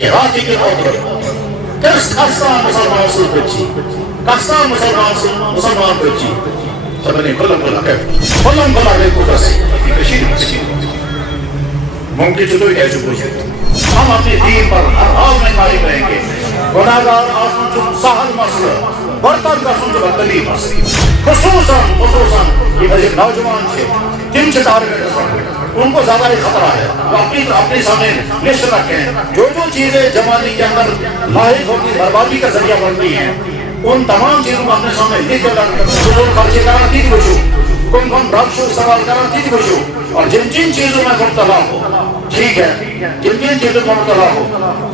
Iraki ki odur. Kız kastan Müslümansız bıçı. Kastan Müslüman bıçı. Sabani kolum kef. Kolum bir kufası. Kişi. ممکن تو یہ چکو ہم اپنے دین پر ہر حال میں قائم رہیں گے. گناہگار آسن چون سہل مسئلہ برتن کا سن جو بدلی مسئلہ خصوصاً یہ بجے نوجوان چھے تین چھے ٹارگٹ ان کو زیادہ ہی خطرہ ہے. وہ اپنی سامنے لسٹ رکھیں جو چیزیں جماعتی کے اندر لاحق ہوتی بربادی کا ذریعہ بنتی ہیں ان تمام چیزوں کو اپنے سامنے لکھ کر رکھیں. فضول خرچے کرنا تین بچو کن ڈرگ شو استعمال کرنا تین بچو اور جن چیزوں میں مبتلا ہو ٹھیک ہے جن چیزوں میں مبتلا ہو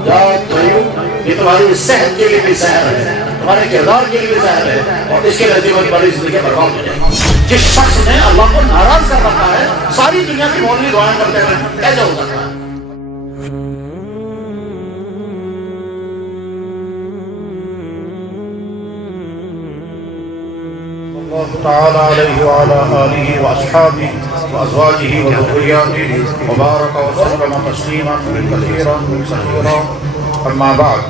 یاد کریو یہ تمہاری صحت کے لیے بھی زہر ہے تمہارے کردار کے لیے بھی زہر ہے اور اس کے نتیجے میں بڑی زندگی برباد ہو جائے. جس شخص نے اللہ کو ناراض کر رکھا ہے ساری دنیا کی مولوی دعائیں کرتے ہیں کیسے ہو سکتا ہے؟ الله تعالى عليه وعلى آله وأصحابه وأزواجه وذرياته وبارك وسلم تسليما كثيرا كثيرا. أما بعد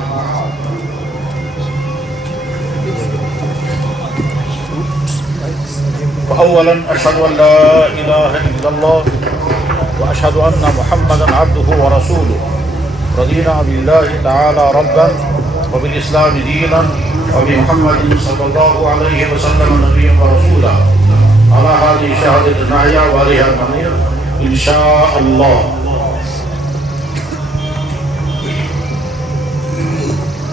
فأولا أشهد أن لا إله إلا الله وأشهد أن محمدا عبده ورسوله. رضينا بالله تعالى ربا وبالإسلام دينا وبمحمد صلى الله عليه وسلم نبيا ورسولا. على هذه شهادة النعيا وعليها المنير إن شاء الله.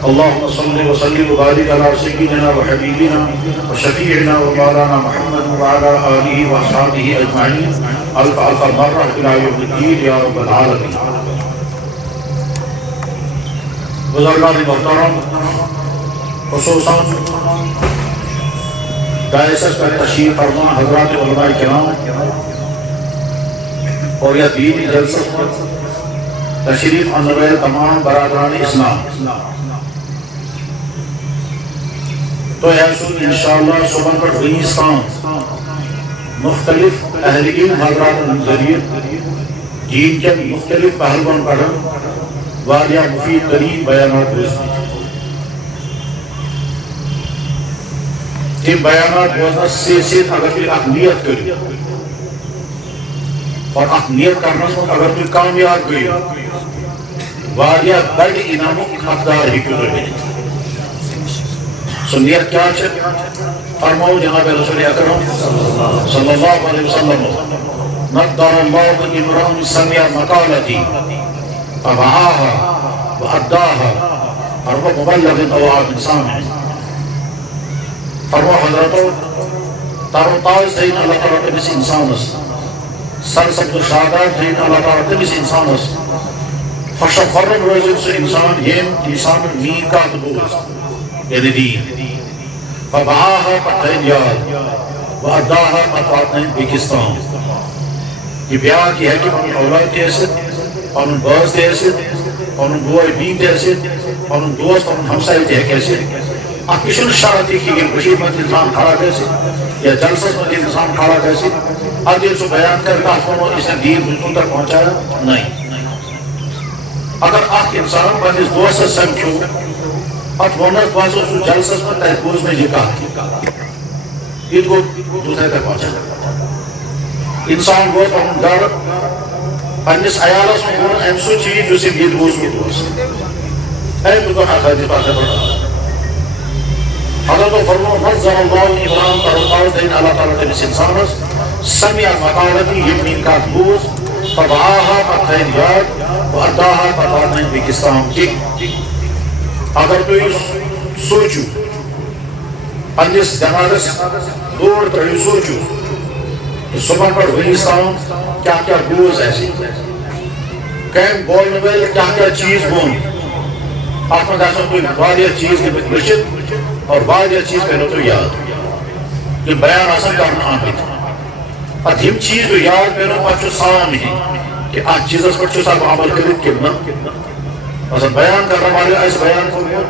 اللهم صل وسلم وبارك على سيدنا وحبيبنا وشفيعنا ومولانا محمد وعلى آله وأصحابه أجمعين ألف مرة إلى يوم الدين يا رب العالمين. بزرگان محترم خصوصاً دائسس کا تشریف فرما حضرات علماء کرام اور یہ دینی جلسہ تشریف آنے تمام برادران اسلام تو ایسو انشاءاللہ صبح پر افغانستان مختلف اہل علم حضرات ذریعے دین کے مختلف پہلوان پڑھن واریہ مفید ترین بیانات رسید. یہ بیانات بہت سے اگر کوئی اہمیت کری اور اہمیت کرنا اگر کوئی کامیاب گئی واریہ بڑھ انعاموں حقدار ہی کیوں رہے. سنیت کیا ہے فرماؤ جناب رسول اکرم صلی اللہ علیہ وسلم نقدر اللہ امرأ سمع مقالتی فوعاها وأداها رب مبلغ أو عبد سامع. فرما حضرتو تاروتاز دین اللہ تعالیٰ تبس انسانس سرسبت شادات دین اللہ تعالیٰ تبس انسانس خوشب خرم روزن سے انسان یم انسان میقات بوز یعنی دین فبعاها پتھین یاد وأداها پتواتن بیکستان. یہ بیان کی ہے کہ من اولاد تیسد پانون باز تیسد پانون بوئی بین تیسد پانون دوست پانون ہمسائی تیہ کیسد اکشن شرطی کی کہ بشیر مند انسان کھڑا کیسے یا جلسس مند انسان کھڑا کیسے آدھے سو بیان کرتا آپ اس نے دین حضور تک پہنچایا نہیں. اگر آپ انسان بندیس دوست سے سمجھو آپ ونر بازو سو جلسس مند تحبوز میں یہ کہا یہ کو دوسرے تک پہنچایا. انسان وہ پہنچ دار پنجس عیالس میں گوڑا امسو چیز جو صرف یہ دوست کو دوست ہے تو کہا خیدی پاتے پڑھا. حضرت فرمو نظر اللہ ابراہم ترقاز دین اللہ تعالیٰ تبس انسانس سمع مقالتی یمین کا دبوز فبعاها پتھین یاد وعداها پتھین بیکستان کی. اگر تو یہ سوچو پنجس جنادس دور تر یہ سوچو صبح پر افغانستان کیا کیا گوز ایسی کہیں بولنے والے کیا کیا چیز بون آپ میں دیکھا کوئی واریہ چیز کے بچت اور واریہ چیز پہلے تو یاد یہ بیان آسان کرنا آنگی تھا ادھیم چیز تو یاد پہلے پچھو سام ہی کہ آج چیزس پچھو صاحب عمل کرد کتنا مثلا بیان کرنا والے ایس بیان کو گیا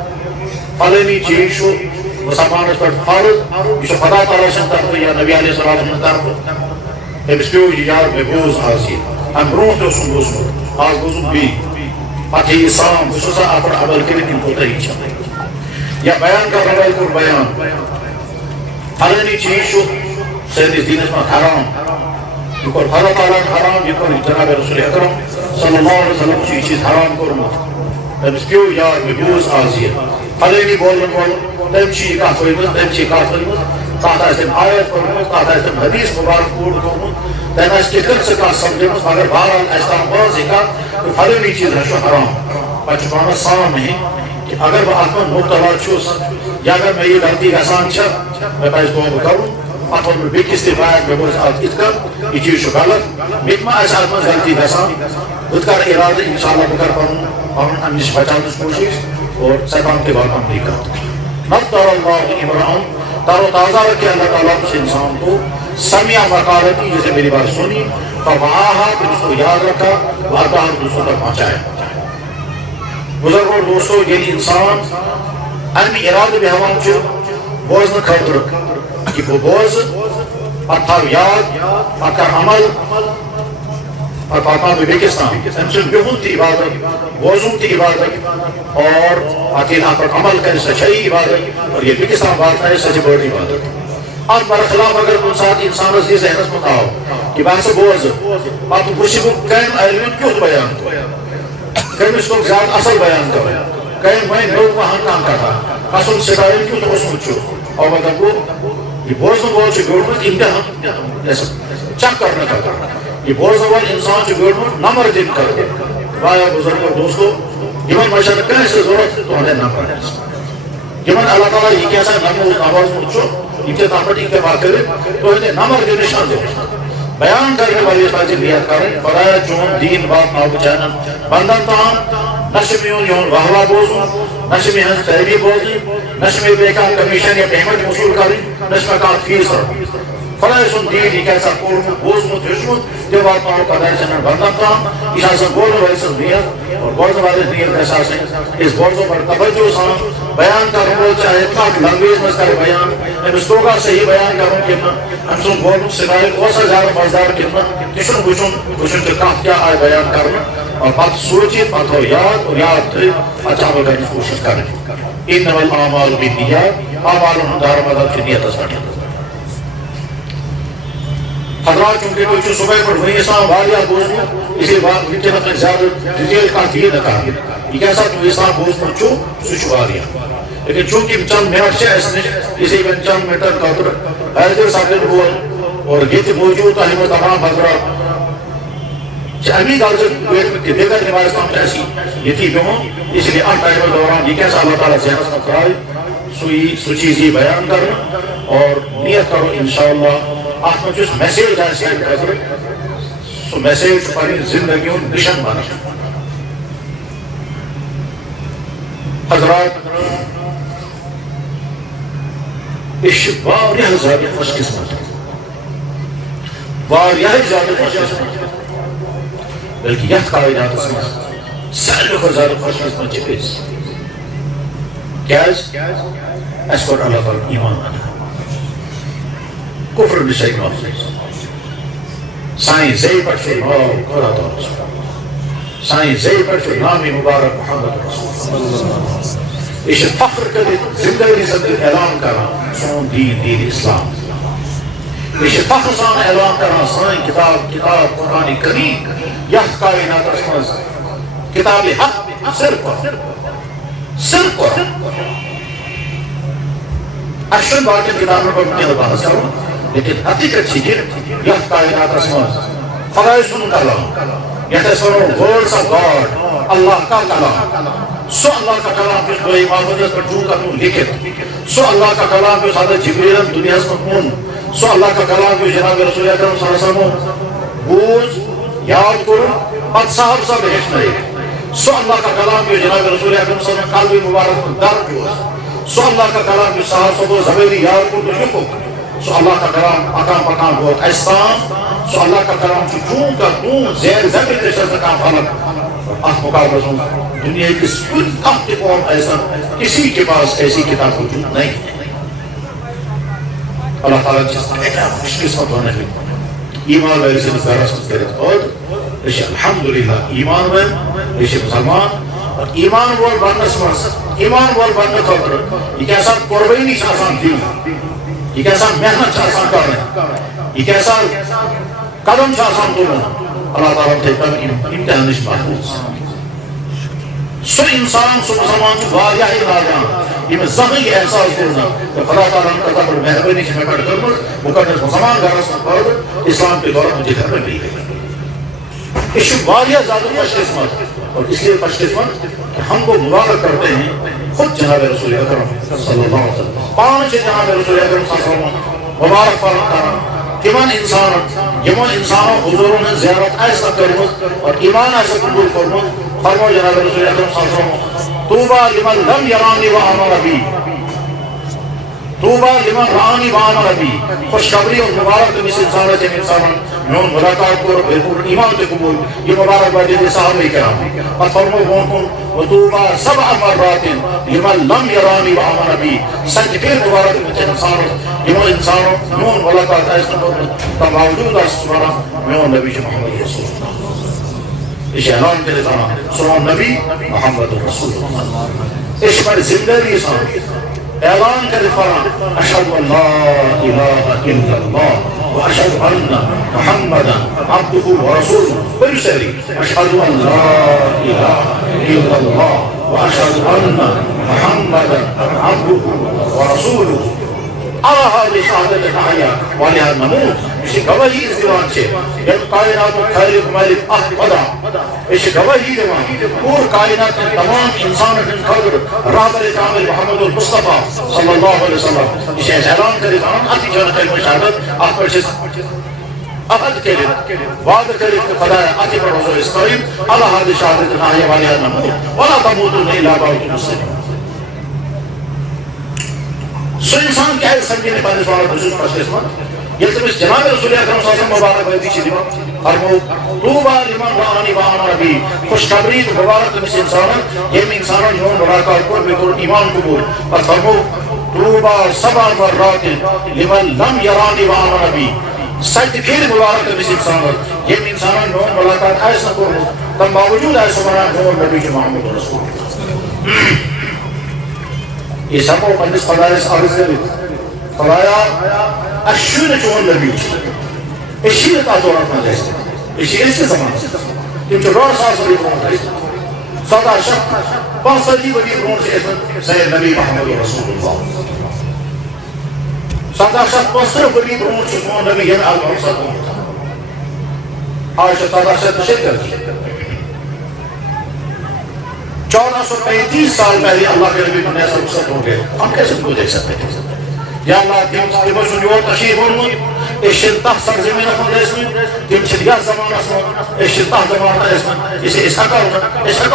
فلینی چیز شو مسلمانس پر فرض یہ خدا تعالیٰ سے طرف یا نبی علیہ السلام طرف امس پیو یاد میں بوز آسی ام برونٛٹھ اوسُم بوٗزمُت آز بوٗزُم بیٚیہِ پتہ سام بہ اپن عمل کر کوتہ یا بیان کر رہا کور بیان فلانی چیز سٲنِس دیٖنس منٛز حرام یہ کور اللہ تعالیٰ حرام یہ کور جناب رسول اکرم صلی اللہ علیہ وسلم یہ چیز حرام کورمت تمس پیو یاد مے بوز آز یہ فلانی بولن وول تم چھ کت ورمت تم چھ کت ورمت تات آس تم آیت پورمت تات آس تم حدیث مبارک پوٗرٕ کوٚرمُت تم آس کِتھ سہ کت سمجھمت مگر بہرحال اس تام واضح کت فلانی چیز چھ حرام پتہ چھ پانس سام کہ اگر بہ ات منٛز مبتلا چھس یا اگر مے یہ غلطی گژھان چھ مے پزِ توبہ کرُن پتہ ووٚن مےٚ بیٚکِس تہِ بیگ مےٚ بوز اتھ یِتھ کٔنۍ یہِ چیٖز چھُ غلط مےٚ تہِ ما آسہِ اتھ منٛز غلطی گژھان بہٕ تہِ کرٕ ارادٕ انشاءاللہ بہٕ کرٕ پنُن امہِ نِش بچاونٕچ کوٗشش اور ستام تہِ واتناونٕچ کتھ نضر اللہ امرأن تر و تازہ رکھے اللہ تعالیٰ اس انسان کو سمع مقالتی جیسے میری بات سنی فوعاها پھر اس کو یاد رکھا واتاها دوسروں تک پہنچایا بزرگوں اور دوستوں یہ انسان امہِ ارادٕ بیہوان چھُ بوزنہٕ خٲطرٕ کہ وہ بوز پتہ تھاو یاد پتہ کر عمل اور پتہ میں بیکس تام تم سن بہن تہ عبادت بوزن تہ عبادت اور پتہ ییٚلہِ اتھ پٮ۪ٹھ عمل کرِ سۄ چھےٚ عبادت اور یہ بیکس تام واتنایہِ سۄ چھِ بٔڑ عبادت اتھ برخلاف اگر کُنہِ ساتہٕ انسانس یہ ذہنس منٛز آو کہ بہٕ ہسا بوزٕ پتہٕ وٕچھِ بہٕ کٔمۍ عٲلمن کیُتھ بیان کوٚر کٔمِس توٚگ زیادٕ اصل بیان کرُن کٔمۍ وۄنۍ نوٚو پہن کانٛہہ کتھا کسُن سٹایل کیُتھ اوسمُت چھُ البتہ گوٚو یہ بوزن وول گیوڑمت امتحان چیک کرنے خاطر یہ بوزن وول انسان گیوڑمت نمبر دن خاطر وایا بزرگ اور دوستو یمن منٛز چھنہٕ کٲنٛسہِ ضروٗرت تُہنٛدِ نمبر یمن اللہ تعالیٰ یہ کیٛاہ سا نموز چھُ یہِ تہِ تتھ پٮ۪ٹھ اکتفا کٔرِتھ تُہنٛدِ نمبر دِنٕچ چھنہٕ ضروٗرت بیان کرنے والے پزِ نیت کرٕنۍ خدایا چون دیٖن واتناو بہٕ چانٮ۪ن بنٛدن تام نہ چھُ میون یِہُنٛد واہ بوزُن نہ چھِ مےٚ ہٕنٛز تعریٖف بوزٕنۍ نہ چھِ مےٚ بیٚیہِ کانٛہہ کمیشن یا پیمنٹ وصوٗل کرٕنۍ نہ چھِ مےٚ کانٛہہ فیٖس رٹُن خۄداے سُنٛد دیٖن یہِ کیٛاہ سا پوٚرمُت بوٗزمُت ہیوٚچھمُت تہِ واتناو خۄداے سٕنٛدٮ۪ن بنٛدن تام یہِ چھِ آسان بولن وٲلۍ سٕنٛز نیت اور بوزن والٮ۪ن نیت گژھِ آسٕنۍ أسۍ بوزو بڑٕ توجہ سان بیان کرن وول چاہے کتھ لنگویج منٛز کرِ بیان أمِس توگا صحیح بیان کرُن کِنہٕ نہٕ أمۍ سُنٛد بولنُک سٹایل اوسا زیادٕ مزٕدار کِنہٕ نہٕ تہِ چھُنہٕ وٕچھُن کہِ کتھ کیٛاہ آیہِ بیان کرنہٕ اور پتہٕ سوٗنٛچِتھ پتہٕ تھٲو یاد اور یاد تھٲوِتھ پتہٕ چھِ عمل کرنٕچ کوٗشش کرٕنۍ انما الاعمال بالنیات اعمالن ہُنٛد دارمدار چھُ نیتس پٮ۪ٹھ حضرات چونکہ تُہۍ چھِو صبحٲے پٮ۪ٹھ وٕنِس تام واریاہ بوٗزمُت اس لیے وٕنکٮ۪نس نہٕ زیادٕ ڈِٹیل کانٛہہ دِیہِ نہٕ کانٛہہ یہِ کیٛاہ سا وٕنِس تام بوٗزمُت چھُ سُہ چھُ واریاہ لیکن چونکہ چند منٹ چھِ اَسہِ نِش اس لیے وۄنۍ چند منٹن خٲطرٕ حٲضِر سپدن وول اور ییٚتہِ موٗجوٗد تۄہہِ منٛز تمام حضرات چھِ امی غرضہٕ بیٖٹھمٕتۍ کہِ دِگر نمازِ تام چھِ اَسہِ ییٚتی بِہُن اس لیے اتھ ٹایمس دوران یہِ کیٛاہ سا اللہ تعالیٰ ذہنس منٛز ترٛایہِ سُہ چیٖز یی بیان کرنہٕ اور نیت کرو انشاءاللہ اتھ منٛز یُس میسیج آسہِ سانہِ خٲطرٕ سُہ میسیج چھُ پنٕنہِ زندگی ہُنٛد مِشن بنان حضرات أسۍ چھِ واریاہ زیادٕ خوش قسمت واریاہ زیادٕ خوش قسمت بلکہ یتھ کائناتس منٛز ساروی کھۄتہٕ زیادٕ خوش قسمت چھِ أسۍ کیٛازِ اَسہِ کوٚر اللہ تعالیٰ ایمان عطا کفر نِش آیہِ محفوٗظ سانہِ زیٚیہِ پٮ۪ٹھ چھُ ناو خۄدا تعالیٰ سانہِ زیٚیہِ پٮ۪ٹھ چھُ نامِ مُبارک محمد رسول یہِ چھِ فخر کٔرِتھ زندگی سۭتۍ اعلان کران سون دیٖن دیٖن اسلام یہ چھِ فخر سان اعلان کران سٲنۍ کتاب قرآن کریم یتھ کائناتس منٛز کتاب حق صرف اَسہِ چھُنہٕ باقین کتابن پٮ۪ٹھ کینٛہہ بحث کرُن لیکن حقیقت چھِ یہِ یتھ کائناتس منٛز خۄداے سُنٛد کلام یتھ أسۍ ونو words of God اللہ کا کلام سُہ اللہ کا کلام یُس لوح محفوظس پٮ۪ٹھ چھُ کرُن لیکھِتھ سُہ اللہ کا کلام یُس حضرت جبریلن دُنیاہس منٛز اوٚن سُہ اللہ کا کلام یُس جناب رسول اکرم صلی اللہ علیہ وسلم بوٗز یاد کوٚرُن پتہٕ صاحب صاحب ہیٚچھنٲیِکھ سُہ اللہ کا کلام یُس جناب رسول اکرم صلی اللہ علیہ وسلم قلبِ مبارک منٛز درج اوس سُہ اللہ کا کلام یُس صاحب صاحبو زبٲنی یاد کوٚر تہٕ لیوٚکھُکھ سُہ اللہ کا کلام پکان پکان ووت اَسہِ تام سُہ اللہ کا کلام چھُ چوٗن کا چوٗن زیر زبر تہِ چھَس نہٕ کانٛہہ فرق اتھ مقابلس منٛز دُنیا کِس کانٛہہ تہِ قوم ٲسِن کسی کے پاس ایسی کتاب وجوٗد نہیں اللہ تعالیٰ چھِ خوش قسمت بنٲومٕتۍ ایمان وٲلۍ سٕنٛدِس گرس منٛز کٔرِتھ عٲد أسۍ چھِ الحمدللہ ایمان وٲلۍ أسۍ چھِ مسلمان اور ایمان وول بننس مز ایمان وول بننے خاطر یہ کیسا قربانی آسان دی یہ کیسا محنت کرنا یہ کیسا قدم آسان تلنا اللہ تعالیٰ تھے امتحان نش محفوظ سو انسان سو مسلمان واریاہ لاگان یہ زمین یہ احساس کرنا کہ خدا تعالیٰ نے کہا پر مہربانی سے میں کٹ کرنا وہ کرنے مسلمان گھر سے پڑھ اسلام کے دور مجھے گھر میں نہیں گئی اس واریاہ زیادہ خوش قسمت اور اس لیے خوش قسمت کہ ہم کو مبارک کرتے ہیں خود جناب رسول اکرم صلی اللہ علیہ وسلم پانچ جناب رسول اکرم صلی اللہ علیہ وسلم مبارک فرمانا تمن انسانوں حضوروں نے زیارت ایسا کرمت اور ایمان ایسا قبول کرمت فرمو جناب رسول اکرم صلی اللہ علیہ وسلم طوبى لمن لم يرانی وآمن بی طوبى لمن رآنی وآمن بی خوشخبری اور مبارک تم اس انسان سے انسان میون ملاقات کو بالکل ایمان کے قبول یہ مبارک بادی دے صحابہ کرام اور فرمو بونکن وطوبى 7 مرات لمن لم يرانی وآمن بی سچ پھر مبارک تم انسان انسانوں میون ملاقات ایسا کرتا موجود اسمارا میون نبی محمد رسول اللہ اس اعلان کے لئے سلام نبی محمد رسول اللہ اس پر زندگی سان اعلان کے لئے فران اشہد ان لا الہ الا اللہ و اشہد ان محمد عبدہ و رسول بڑی سہری اشہد ان لا الہ الا اللہ و اشہد ان محمد عبدہ و رسول اللہ شہادت نحیا والیہ نمود اسی گواہی اس دیوان سے یہ کائنات و خالق مالک احمدہ اس گواہی دیوان پور کائنات کے تمام انسان کے خبر رابر کامل محمد المصطفیٰ صلی اللہ علیہ وسلم اسے اعلان کرے کام اتی جانا کلمہ شہادت آپ پر چیز احد کے لئے وعد کرے کہ خدا اتی پر حضور اس قریب اللہ حد شہادت نحیا والیہ نمود ولا تموتن الا وانتم مسلمون سو انسان کیا ہے سمجھنے پانے سوالا بزرگ خوش قسمت یہ تمہیں جناب رسول اکرم صلی اللہ علیہ وسلم مبارک بیدی چی دیوان فرمو طوبى لمن رآنی وآمن بی خوشخبری تو مبارک تم اس انسانا یہ انسانا یون ملاقات کو بکر ایمان قبول اور فرمو طوبى 7 مرات لمن لم يرانی وآمن بی سچ پھر مبارک تم اس انسانا یہ انسانا یون ملاقات ایسا کو تم باوجود ایسا منا یون نبی محمد رسول اللہ یہ سب کو پندس خدای اس عرض دے خدایا اشون چون نبی اشی تا دورت میں جیسے اشی اس کے زمان سے تم جو رور ساس بڑی برون جیسے صدا شک 5 بڑی برون سے سید نبی محمد رسول اللہ صدا شک 5 بڑی برون سے نبی یعنی آلمان صدا آج صدا شک تشکر کرتی 1435 سال پہلے اللہ کے نبی بنے ایسا رخصت ہو گئے ہم کیسے ان کو دیکھ سکتے ہیں یا اللہ دیم کے بچوں جو تشریف ہونے اس شلطہ سرزمین اپنے دیس میں دیم چھلیا زمانہ سن اس شلطہ زمانہ اس میں اسے اسحاقہ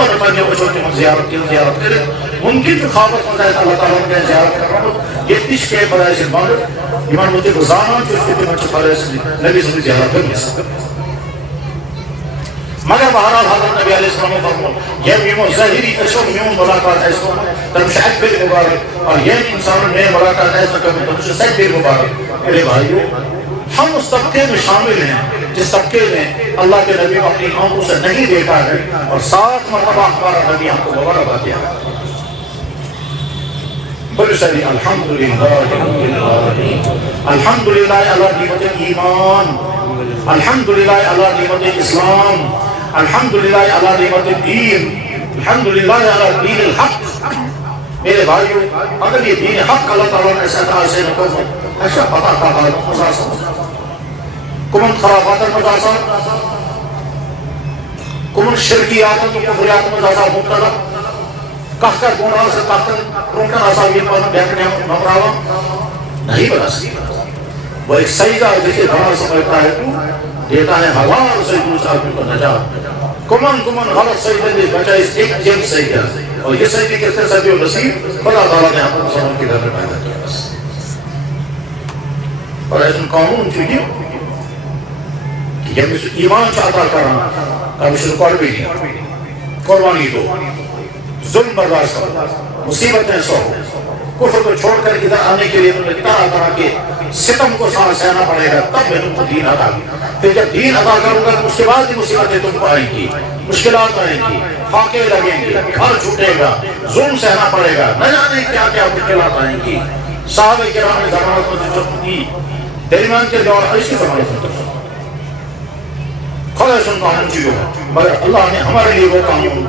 نے پہنے بچوں کی زیارت کرے ممکن جو خوابت مزاید اللہ تعالیٰ نے زیارت کر رہا ہوں یہ تیش کے برائے سے مانگا ایمان مجھے گزانا جو اس کے بچوں برائے سے نبی سے زیارت کر نہیں سکتا مگر بہرحال حضرت نبی علیہ السلام فرمو یہ میمو ظاہری اشور میمو ملاقات ہے اس کو تم شاید پھر مبارک اور یہ انسانوں میں ملاقات ہے اس کو تم سے سید پھر مبارک میرے بھائیو ہم اس طبقے میں شامل ہیں جس طبقے میں اللہ کے نبی اپنی آنکھوں سے نہیں دیکھا ہے اور 7 مرتبہ ہمارا نبی ہم کو مبارک دیا بلو سری الحمدللہ الحمدللہ اللہ نعمت ایمان الحمدللہ اللہ نعمت اسلام الحمدللہ اللہ نعمت دین الحمدللہ اللہ دین الحق میرے بھائیو اگر یہ دین حق اللہ تعالیٰ نے ایسا تعالیٰ سے نکل ایسا پتا تعالیٰ مزاسا کمن خرافات مزاسا کمن شرکیات و کفریات مزاسا مبتلا کہکر گناہ سے طاقت رونکن آسا یہ پانا بیٹھنے ہم نمراوا نہیں بنا سکتا وہ ایک سجدہ جسے بنا سمجھتا ہے تو دیتا ہے ہزار سے دوسرا آدمی کو نجات کمن غلط سجدہ دے بچہ اس ایک جن سجدہ اور یہ سجدہ کہتے سجدہ و نصیب خدا تعالیٰ نے ہم مسلمان کے گھر میں پیدا کیا بس اور ایسا قانون چاہیے کہ جب اس ایمان چاہتا کرنا کہ اس کو قربی نہیں قربانی دو ظلم برداشت کرو مصیبتیں سو کفر کو چھوڑ کر ادھر آنے کے لیے تمہیں طرح کے ستم کو سہنا پڑے گا تب میں تم کو دین عطا پھر جب دین عطا کروں گا اس کے بعد بھی مصیبتیں تم کو آئیں گی مشکلات آئیں گی فاقے لگیں گے، گھر چھوٹے گا، ظلم سہنا پڑے گا، نہ جانے کیا کیا مشکلات آئیں گی. صحابہ کرام نے ضمانت میں جو کی درمیان کے دور ایسی ضمانت میں تک خدا سن قانون چیزوں مگر اللہ نے ہمارے لیے وہ قانون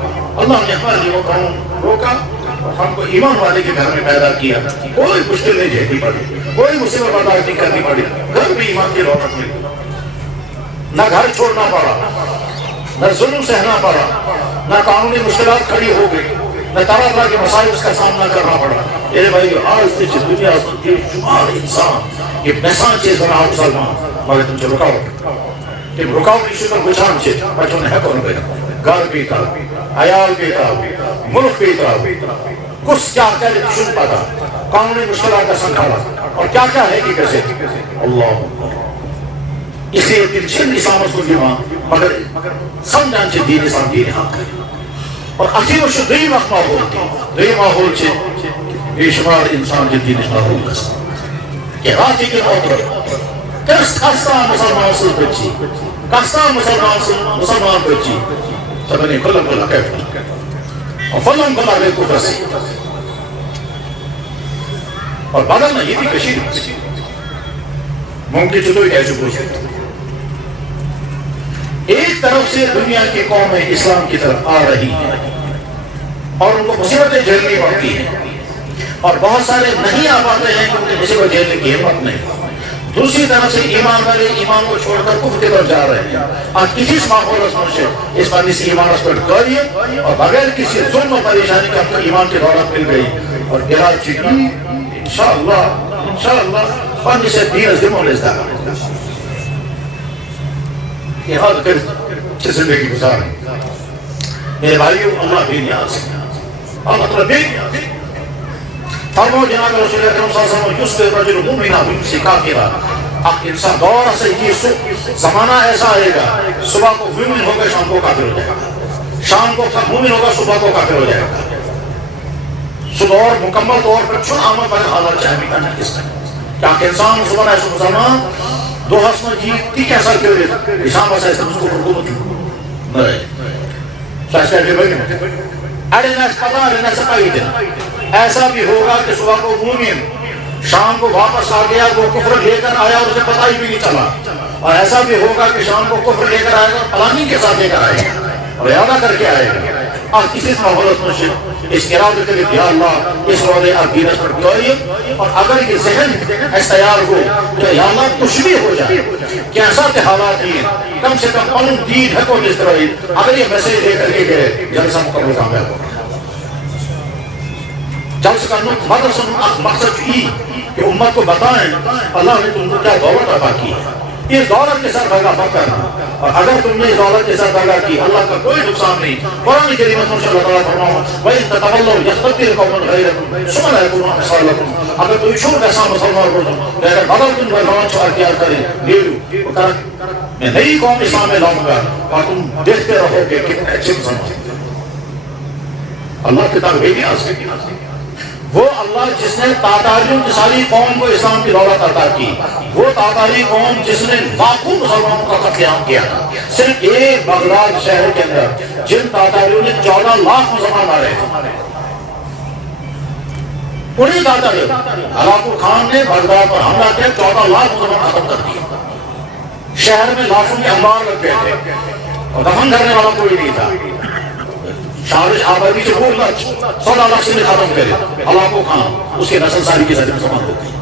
روکا اور ہم کو ایمان والے کے گھر میں پیدا کیا. کوئی مشکل نہیں جھیلنی پڑی، کوئی مصیبت برداشت نہیں کرنی پڑی، گھر بھی ایمان کی رونق ملی، نہ گھر چھوڑنا پڑا، نہ ظلم سہنا پڑا، نہ قانونی مشکلات کھڑی ہو گئی، نہ طرح طرح کے مسائل کا سامنا کرنا پڑا. میرے بھائی آج سے دنیا کے شمار انسان یہ پیسان چیز بنا مسلمان مگر تم سے رکاوٹ ایشو کا بچان چیز بچوں نے ہے کون گیا گھر پیتا عیال پیتا ملک پیتا کچھ کیا کہہ شن پاتا قانونی مشکلات کا سنکھالا اور کیا کیا ہے کہ کیسے اللہ اس لیے دل چھن اسلامت کو دیوان مگر سمجھان چھ دین اسلام دین حق اور اخیر و شدری وقت ماحول دی ماحول چھ بے شمار انسان کے دین اسلام ہو گا کہ راتی کے موتر کس خاصا مسلمان سے بچی کسا مسلمان بچی سبنی کلم کلا کیف اور فلم کلا بے کفر سی اور بدلنا یہ بھی کشید ممکن چطوری ایسو پوچھے ایک طرف سے دنیا کی قومیں اسلام کی طرف آ رہی ہیں اور ان کو مصیبتیں جھیلنی پڑتی ہیں اور بہت سارے نہیں آ پاتے ہیں کیونکہ مصیبت جھیلنے کی ہمت نہیں. دوسری طرف سے ایمان والے ایمان کو چھوڑ کر کفر کی طرف جا رہے ہیں اور کسی ماحول سے اس بندی سے ایمان اس پر کریے اور بغیر کسی ظلم و پریشانی کے آپ کو ایمان کی دولت مل گئی اور گرا چکی انشاءاللہ بندی سے دین از دموں لیزدہ یہ حد کر زندگی گزاریں. میرے بھائیو اللہ بھی نیاز ہے اللہ تعالیٰ بھی نیاز ہے. فرمو جناب رسول اللہ صلی اللہ علیہ وسلم یسبح الرجل مؤمنا ویمسی کافرا. اب انسان دور سے یہ زمانہ ایسا آئے گا صبح کو مومن ہوگا شام کو کافر ہو جائے گا، شام کو مومن ہوگا صبح کو کافر ہو جائے گا. صبح اور مکمل طور پر چون آمد پر حالات چاہے بھی کرنا کس میں کیا کہ انسان صبح ایسا مسلمان دو حسن جیتی کیسا کیوں رہے شام ایسا ایسا اس کو حکومت نہ رہے سوچتا ہے بھائی اڑے نہ پتا اڑے نہ سپائی دینا. ایسا بھی ہوگا کہ صبح کو مومن شام کو واپس آ گیا وہ کفر لے کر آیا اور اسے پتہ ہی بھی نہیں چلا اور ایسا بھی ہوگا کہ شام کو کفر لے کر آئے گا پلانی کے ساتھ لے کر آئے گا اور ارادہ کر کے آئے گا اور کسی ماحولت میں اس ارادے کے لیے یا اللہ اس روزے عقیدت پر کیوئے اور اگر یہ ذہن استیار ہو تو یا اللہ کچھ بھی ہو جائے کیسا کہ حالات ہیں کم سے کم ان دین ہے کو اس طرح اگر یہ میسیج دے کر کے گئے جلسہ مکمل کامیاب ہوگا. جلسہ کا مقصد یہ کہ امت کو بتائیں اللہ نے تم کو کیا دولت عطا کی ہے اس دولت کے ساتھ دھگا مت کرنا اور اگر تم نے اس دولت کے ساتھ دھگا کی اللہ کا کوئی نقصان نہیں. قرآن کریم میں صلی اللہ علیہ وسلم وَإِن تَتَوَلَّوْا يَسْتَبْدِلْ قَوْمًا غَيْرَكُمْ ثُمَّ لَا يَكُونُوا أَمْثَالَكُمْ. اگر تم چھوڑ ایسا مسلمان ہو اگر بدل تم بدلان چھوڑ اختیار کریں لے لو میں نئی قوم اسلام میں لاؤں گا اور تم دیکھتے رہو گے کتنے اچھے مسلمان اللہ کتاب بھیجی آ سکتی. وہ اللہ جس نے تاتاریوں کی ساری قوم کو اسلام کی دولت عطا کی وہ تاتاری قوم جس نے لاکھوں مسلمانوں کا قتل عام کیا صرف ایک بغداد شہر کے اندر جن تاتاریوں نے 14 لاکھ مسلمان مارے انہیں تاتاریوں ہلاکو خان نے بغداد پر حملہ کیا 14 لاکھ مسلمان ختم کر دیا. شہر میں لاکھوں کے انبار لگ گئے تھے اور دفن کرنے والا کوئی نہیں تھا. شارش آبادی سے بولنا 14 لاکھ سے ختم کرے ہلاکو خان اس کے نسل ساری کی ساری مسلمان ہو گئی.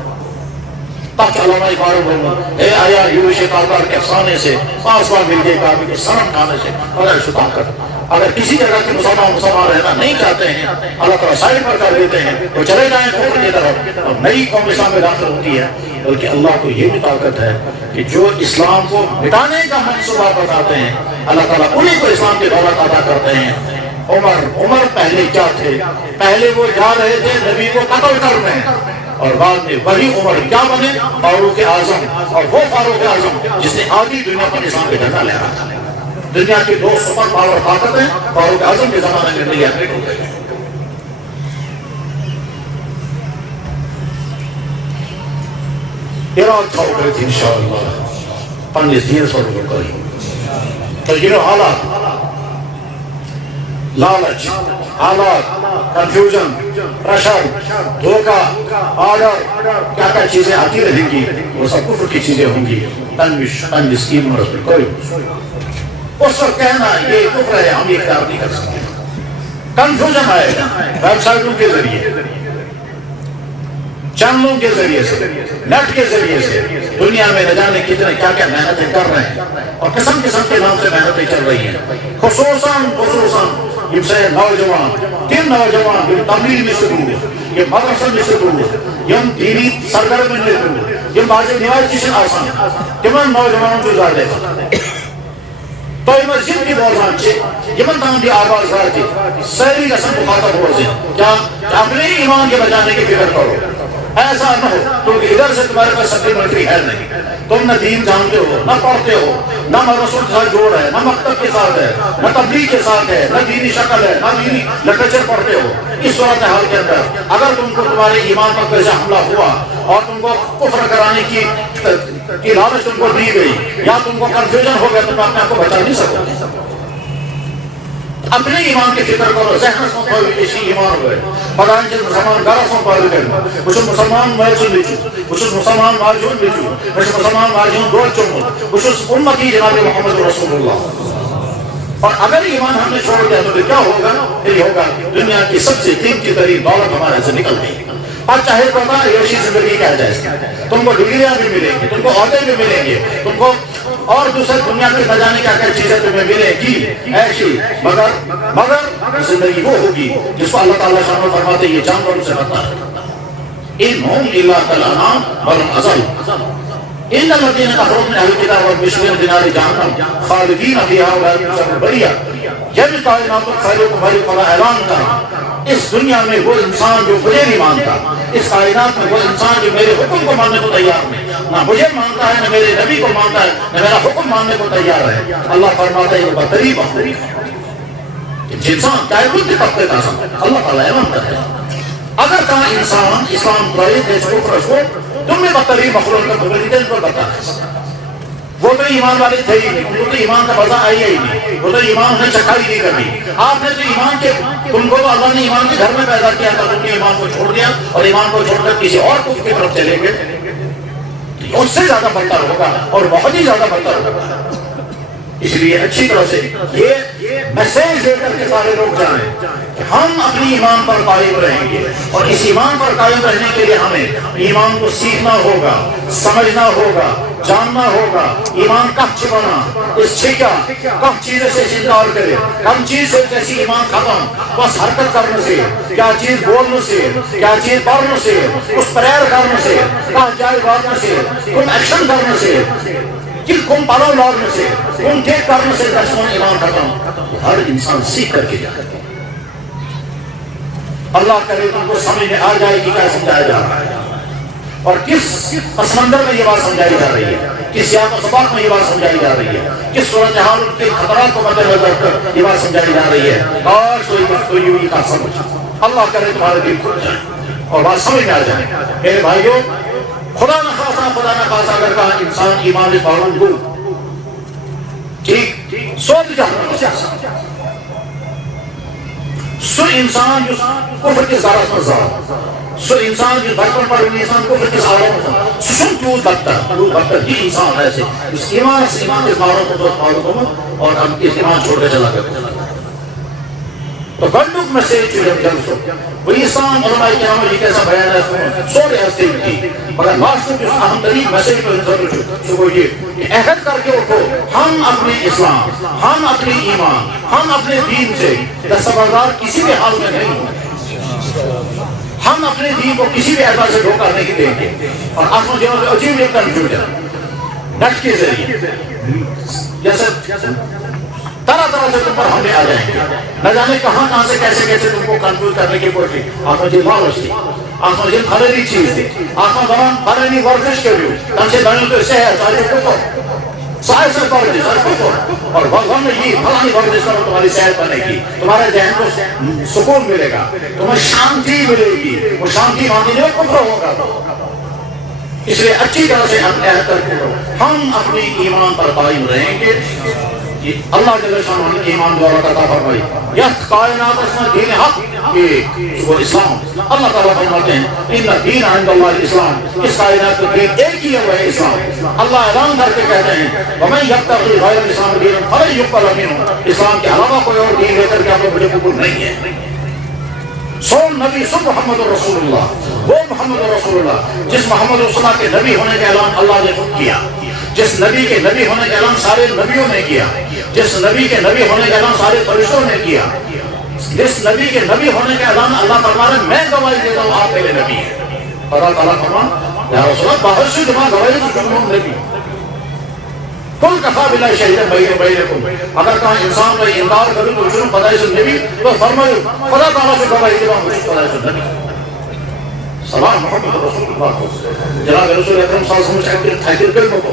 تاکہ علامہ اقبال محمد اے آیا یوش تاتار کے افسانے سے پاس بار مل گئے کافی کے سرم کھانے سے اللہ شکر کر. اگر کسی جگہ کے مسلمان رہنا نہیں چاہتے ہیں اللہ تعالیٰ سائڈ پر کر دیتے ہیں وہ چلے جائیں کفر کی طرف اور نئی قوم اسلام میں داخل ہوتی ہے. بلکہ اللہ کو یہ بھی طاقت ہے کہ جو اسلام کو مٹانے کا منصوبہ بتاتے ہیں اللہ تعالیٰ انہیں کو اسلام کی دولت عطا کرتے ہیں. عمر پہلے کیا تھے پہلے وہ جا رہے تھے نبی کو قتل کرنے اور بعد میں وہی عمر کیا بنے فاروق اعظم اور وہ فاروق اعظم جس نے آدھی دنیا پر اسلام کا جھنڈا لہرایا تھا. دنیا کی 2 سپر پاور طاقتیں فاروق اعظم کے زمانے میں نہیں اپڈیٹ ہو گئی. اراد تھا ہوئے تھی انشاءاللہ 5 دیر سو روپے کری تو یہ حالات لالچ، حالات، کنفیوژن، پریشر، دھوکہ، آرڈر، کیا کیا چیزیں آتی رہیں گی، وہ سب کفر کی چیزیں ہوں گی. تنگ اسکیم اور کوئی اس وقت کہنا یہ کفر ہے، ہم یہ اختیار نہیں کر سکتے. کنفیوژن آئے گا ویب سائٹوں کے ذریعے، چینلوں کے ذریعے سے، نیٹ کے ذریعے سے دنیا میں نہ جانے کتنے کیا کیا محنتیں کر رہے ہیں اور قسم قسم کے نام سے محنتیں چل رہی ہیں. خصوصاً یہ سے نوجوان، تین نوجوان یہ تبلیغ میں سے دور، یہ مدرسہ میں سے دور، یہ دینی سرگرمی میں دور، یہ باجے نوازی سے آسان تمام نوجوانوں کو زیادہ تو مسجد کی بولان چھے یمن تام دی آواز آتی ساری رسم مخاطب ہو زین کیا اپنے ایمان کے بچانے کی فکر کرو. ایسا نہ ہو کیونکہ ادھر سے تمہارے پاس سپلیمنٹری ہے نہیں، تم نہ دین جانتے ہو، نہ پڑھتے ہو، نہ رسول کے ساتھ جوڑ ہے، نہ مکتب کے ساتھ ہے، نہ تبلیغ کے ساتھ ہے، نہ دینی شکل ہے، نہ دینی لٹریچر پڑھتے ہو. اس صورتحال کے اندر اگر تم کو تمہارے ایمان پر کوئی حملہ ہوا اور تم کو کفر کرانے کی لالچ تم کو دی گئی یا تم کو کنفیوژن ہو گیا تو اپنے آپ کو بچا نہیں سکتے. اپنے ایمان کی فکر کرو، ذہن سو کوئی اسی ایمان ہوئے پدان چند مسلمان گارہ سو پاہلو کرنا کچھ مسلمان محسن لیچو، کچھ مسلمان مارجون لیچو، کچھ مسلمان مارجون دور چمو، کچھ امتی جناب محمد رسول اللہ. اور اگر ایمان ہم نے چھوڑ دیا تو کیا ہوگا؟ یہ ہوگا دنیا کی سب سے قیمتی ترین دولت ہمارے سے نکل گئی. اور چاہے پتا یوشی زندگی کہہ جائے، تم کو ڈگریاں بھی ملیں گی، تم کو عہدے بھی ملیں گے، تم کو اور دوسرے دنیا کے بجانے کیا کیا چیزیں تمہیں ملے گی ایسی، مگر زندگی وہ ہوگی جس کو اللہ تعالیٰ شان فرماتے یہ جانوروں سے بتا ہے انہم الا کالانعام بل هم اضل ان الذين كفروا من اهل الكتاب والمشركين في نار جهنم خالدين فيها اولئك هم شر البرية. جب کائنات خالق و خالق کا اعلان کرا اس دنیا میں وہ انسان جو مجھے نہیں مانتا، اس کائنات میں وہ انسان جو میرے حکم کو ماننے کو تیار نہیں، نہ مجھے مانتا ہے، نہ میرے نبی کو مانتا ہے، نہ میرا حکم ماننے کو تیار ہے. اللہ فرماتا ہے یہ بدترین مخلوق انسان چاہے کچھ بھی طبقے کا اللہ تعالیٰ اعلان کرتا ہے اگر کہاں انسان اسلام پڑھے دیش کو فرش ہو تم میں بدترین مخلوق کا بغیر پر بتا ہے. وہ تو ایمان والے تھے ہی نہیں، وہ تو ایمان کا مزہ آئی ہی نہیں، وہ تو ایمان نے چکھا ہی نہیں کرنی. آپ نے تو ایمان کے تم کو اللہ نے ایمان کے گھر میں پیدا کیا تھا، تم نے ایمان کو چھوڑ دیا اور ایمان کو چھوڑ کر کسی اور کفر کی طرف چلیں گے اس سے زیادہ بدتر ہوگا اور بہت ہی زیادہ بدتر ہوگا. اس لیے اچھی طرح سے یہ میسیج دے کر کے سارے لوگ جائیں کہ ہم اپنی ایمان پر قائم رہیں گے اور اس ایمان پر قائم رہنے کے لیے ہمیں ایمان کو سیکھنا ہوگا، سمجھنا ہوگا، جاننا ہوگا. ایمان کب چھپانا اس چھکا کب چیزیں سے انکار کرے، کم چیز سے جیسی ایمان ختم، بس حرکت کرنے سے، کیا چیز بولنے سے، کیا چیز پڑھنے سے، اس پریر کرنے سے، کہاں جائے باتنے سے، کم ایکشن کرنے سے، کہ کم پالو لوگنے سے، کم ٹھیک کرنے سے دشمن ایمان ختم. ہر انسان سیکھ کر کے جائے. اللہ کرے تم کو سمجھ میں آ جائے کہ کیا سمجھایا جا رہا ہے اور کس سمندر میں یہ بات سمجھائی جا رہی ہے، کس سیاق و سباق میں یہ بات سمجھائی جا رہی ہے، کس صورتحال کے خطرات کو مد نظر رکھ یہ بات سمجھائی جا رہی ہے. اور کوئی ہوئی کا سمجھ اللہ کرے تمہارے دل کھل جائے اور بات سمجھ میں آ جائے. میرے بھائیوں خدا نہ خاصا اگر کہا انسان ایمان پاؤں گو ٹھیک سوچ جہنم سو انسان جو کفر کے زارت میں زارت سو انسان جو بچپن پر انسان کفر کے زارت میں سشن تو بدتر یہ انسان ایسے اس ایمان سے ایمان اس باروں کو معلوم ہو اور اب اس ایمان چھوڑ کے چلا گیا تو گنڈک میں سے چلے جلد سو وہ اسلام علماء کرام یہ کیسا بیان ہے سورے ہستے کی مگر لاسٹ میں اہم ترین میسج کو انتظر چھو وہ یہ کہ عہد کر کے اٹھو ہم اپنے اسلام، ہم اپنے ایمان، ہم اپنے دین سے دستبردار کسی بھی حال میں نہیں ہوں. ہم اپنے دین کو کسی بھی اعتبار سے دھوکہ نہیں دیں گے. اور آپ مجھے عجیب ایک کنفیوژن نٹ کے ذریعے جیسے طرح طرح سے تم پر حملے آ جائیں گے، نہ جانے کہاں سے کیسے تم کو کنفیوز کرنے کی کوشش. آپ مجھے لالچ دی، آپ مجھے خریدی چیز دی، آپ زمان خریدی ورزش کریو تم سے بنی تو اسے ہے سارے کفر سارے سے پڑھ دی سارے کفر اور بھگوان میں یہ فلانی ورزش کرو تمہاری صحت بنے گی، تمہارے ذہن کو سکون ملے گا، تمہیں شانتی ملے گی. وہ شانتی مانگی جو کفر ہوگا. اس لیے اچھی طرح سے ہم عہد کر کے ہم اپنی ایمان پر قائم رہیں گے. یہ اللہ جل شانہ نے ایمان دوارا عطا فرمائی. یہ کائنات میں دین حق یہ وہ اسلام. اللہ تعالیٰ فرماتے ہیں ان الدین عند اللہ الاسلام. اس کائنات کا دین ایک ہی ہے، وہ ہے اسلام. اللہ اعلان کر کے کہتے ہیں ومن یبتغی غیر الاسلام دینا فلن یقبل منہ. اسلام کے علاوہ کوئی اور دین لے کر کے آپ کو مجھے قبول نہیں ہے. سو نبی سو محمد رسول اللہ، وہ محمد رسول اللہ جس محمد رسول اللہ کے نبی ہونے کا اعلان اللہ نے خود کیا، جس نبی کے نبی ہونے کا اعلان سارے نبیوں نے کیا، جس نبی کے نبی ہونے کا اعلان سارے فرشتوں نے کیا، جس نبی کے نبی ہونے کا اعلان اللہ فرما رہے میں گواہی دیتا ہوں آپ میرے نبی ہیں. اور اللہ تعالیٰ فرما یا رسول اللہ باہر سے جمع گواہی تو تم نبی کل کفا باللہ شہیدا بینی بینکم. اگر کہاں انسان کا انکار کرے تو جرم خدای سے نبی تو فرمائے خدا تعالیٰ سے گواہی دیتا ہوں خدای سے نبی. سلام محمد رسول اللہ کو جناب رسول اکرم صلی اللہ علیہ وسلم سے تحقیر کلموں کو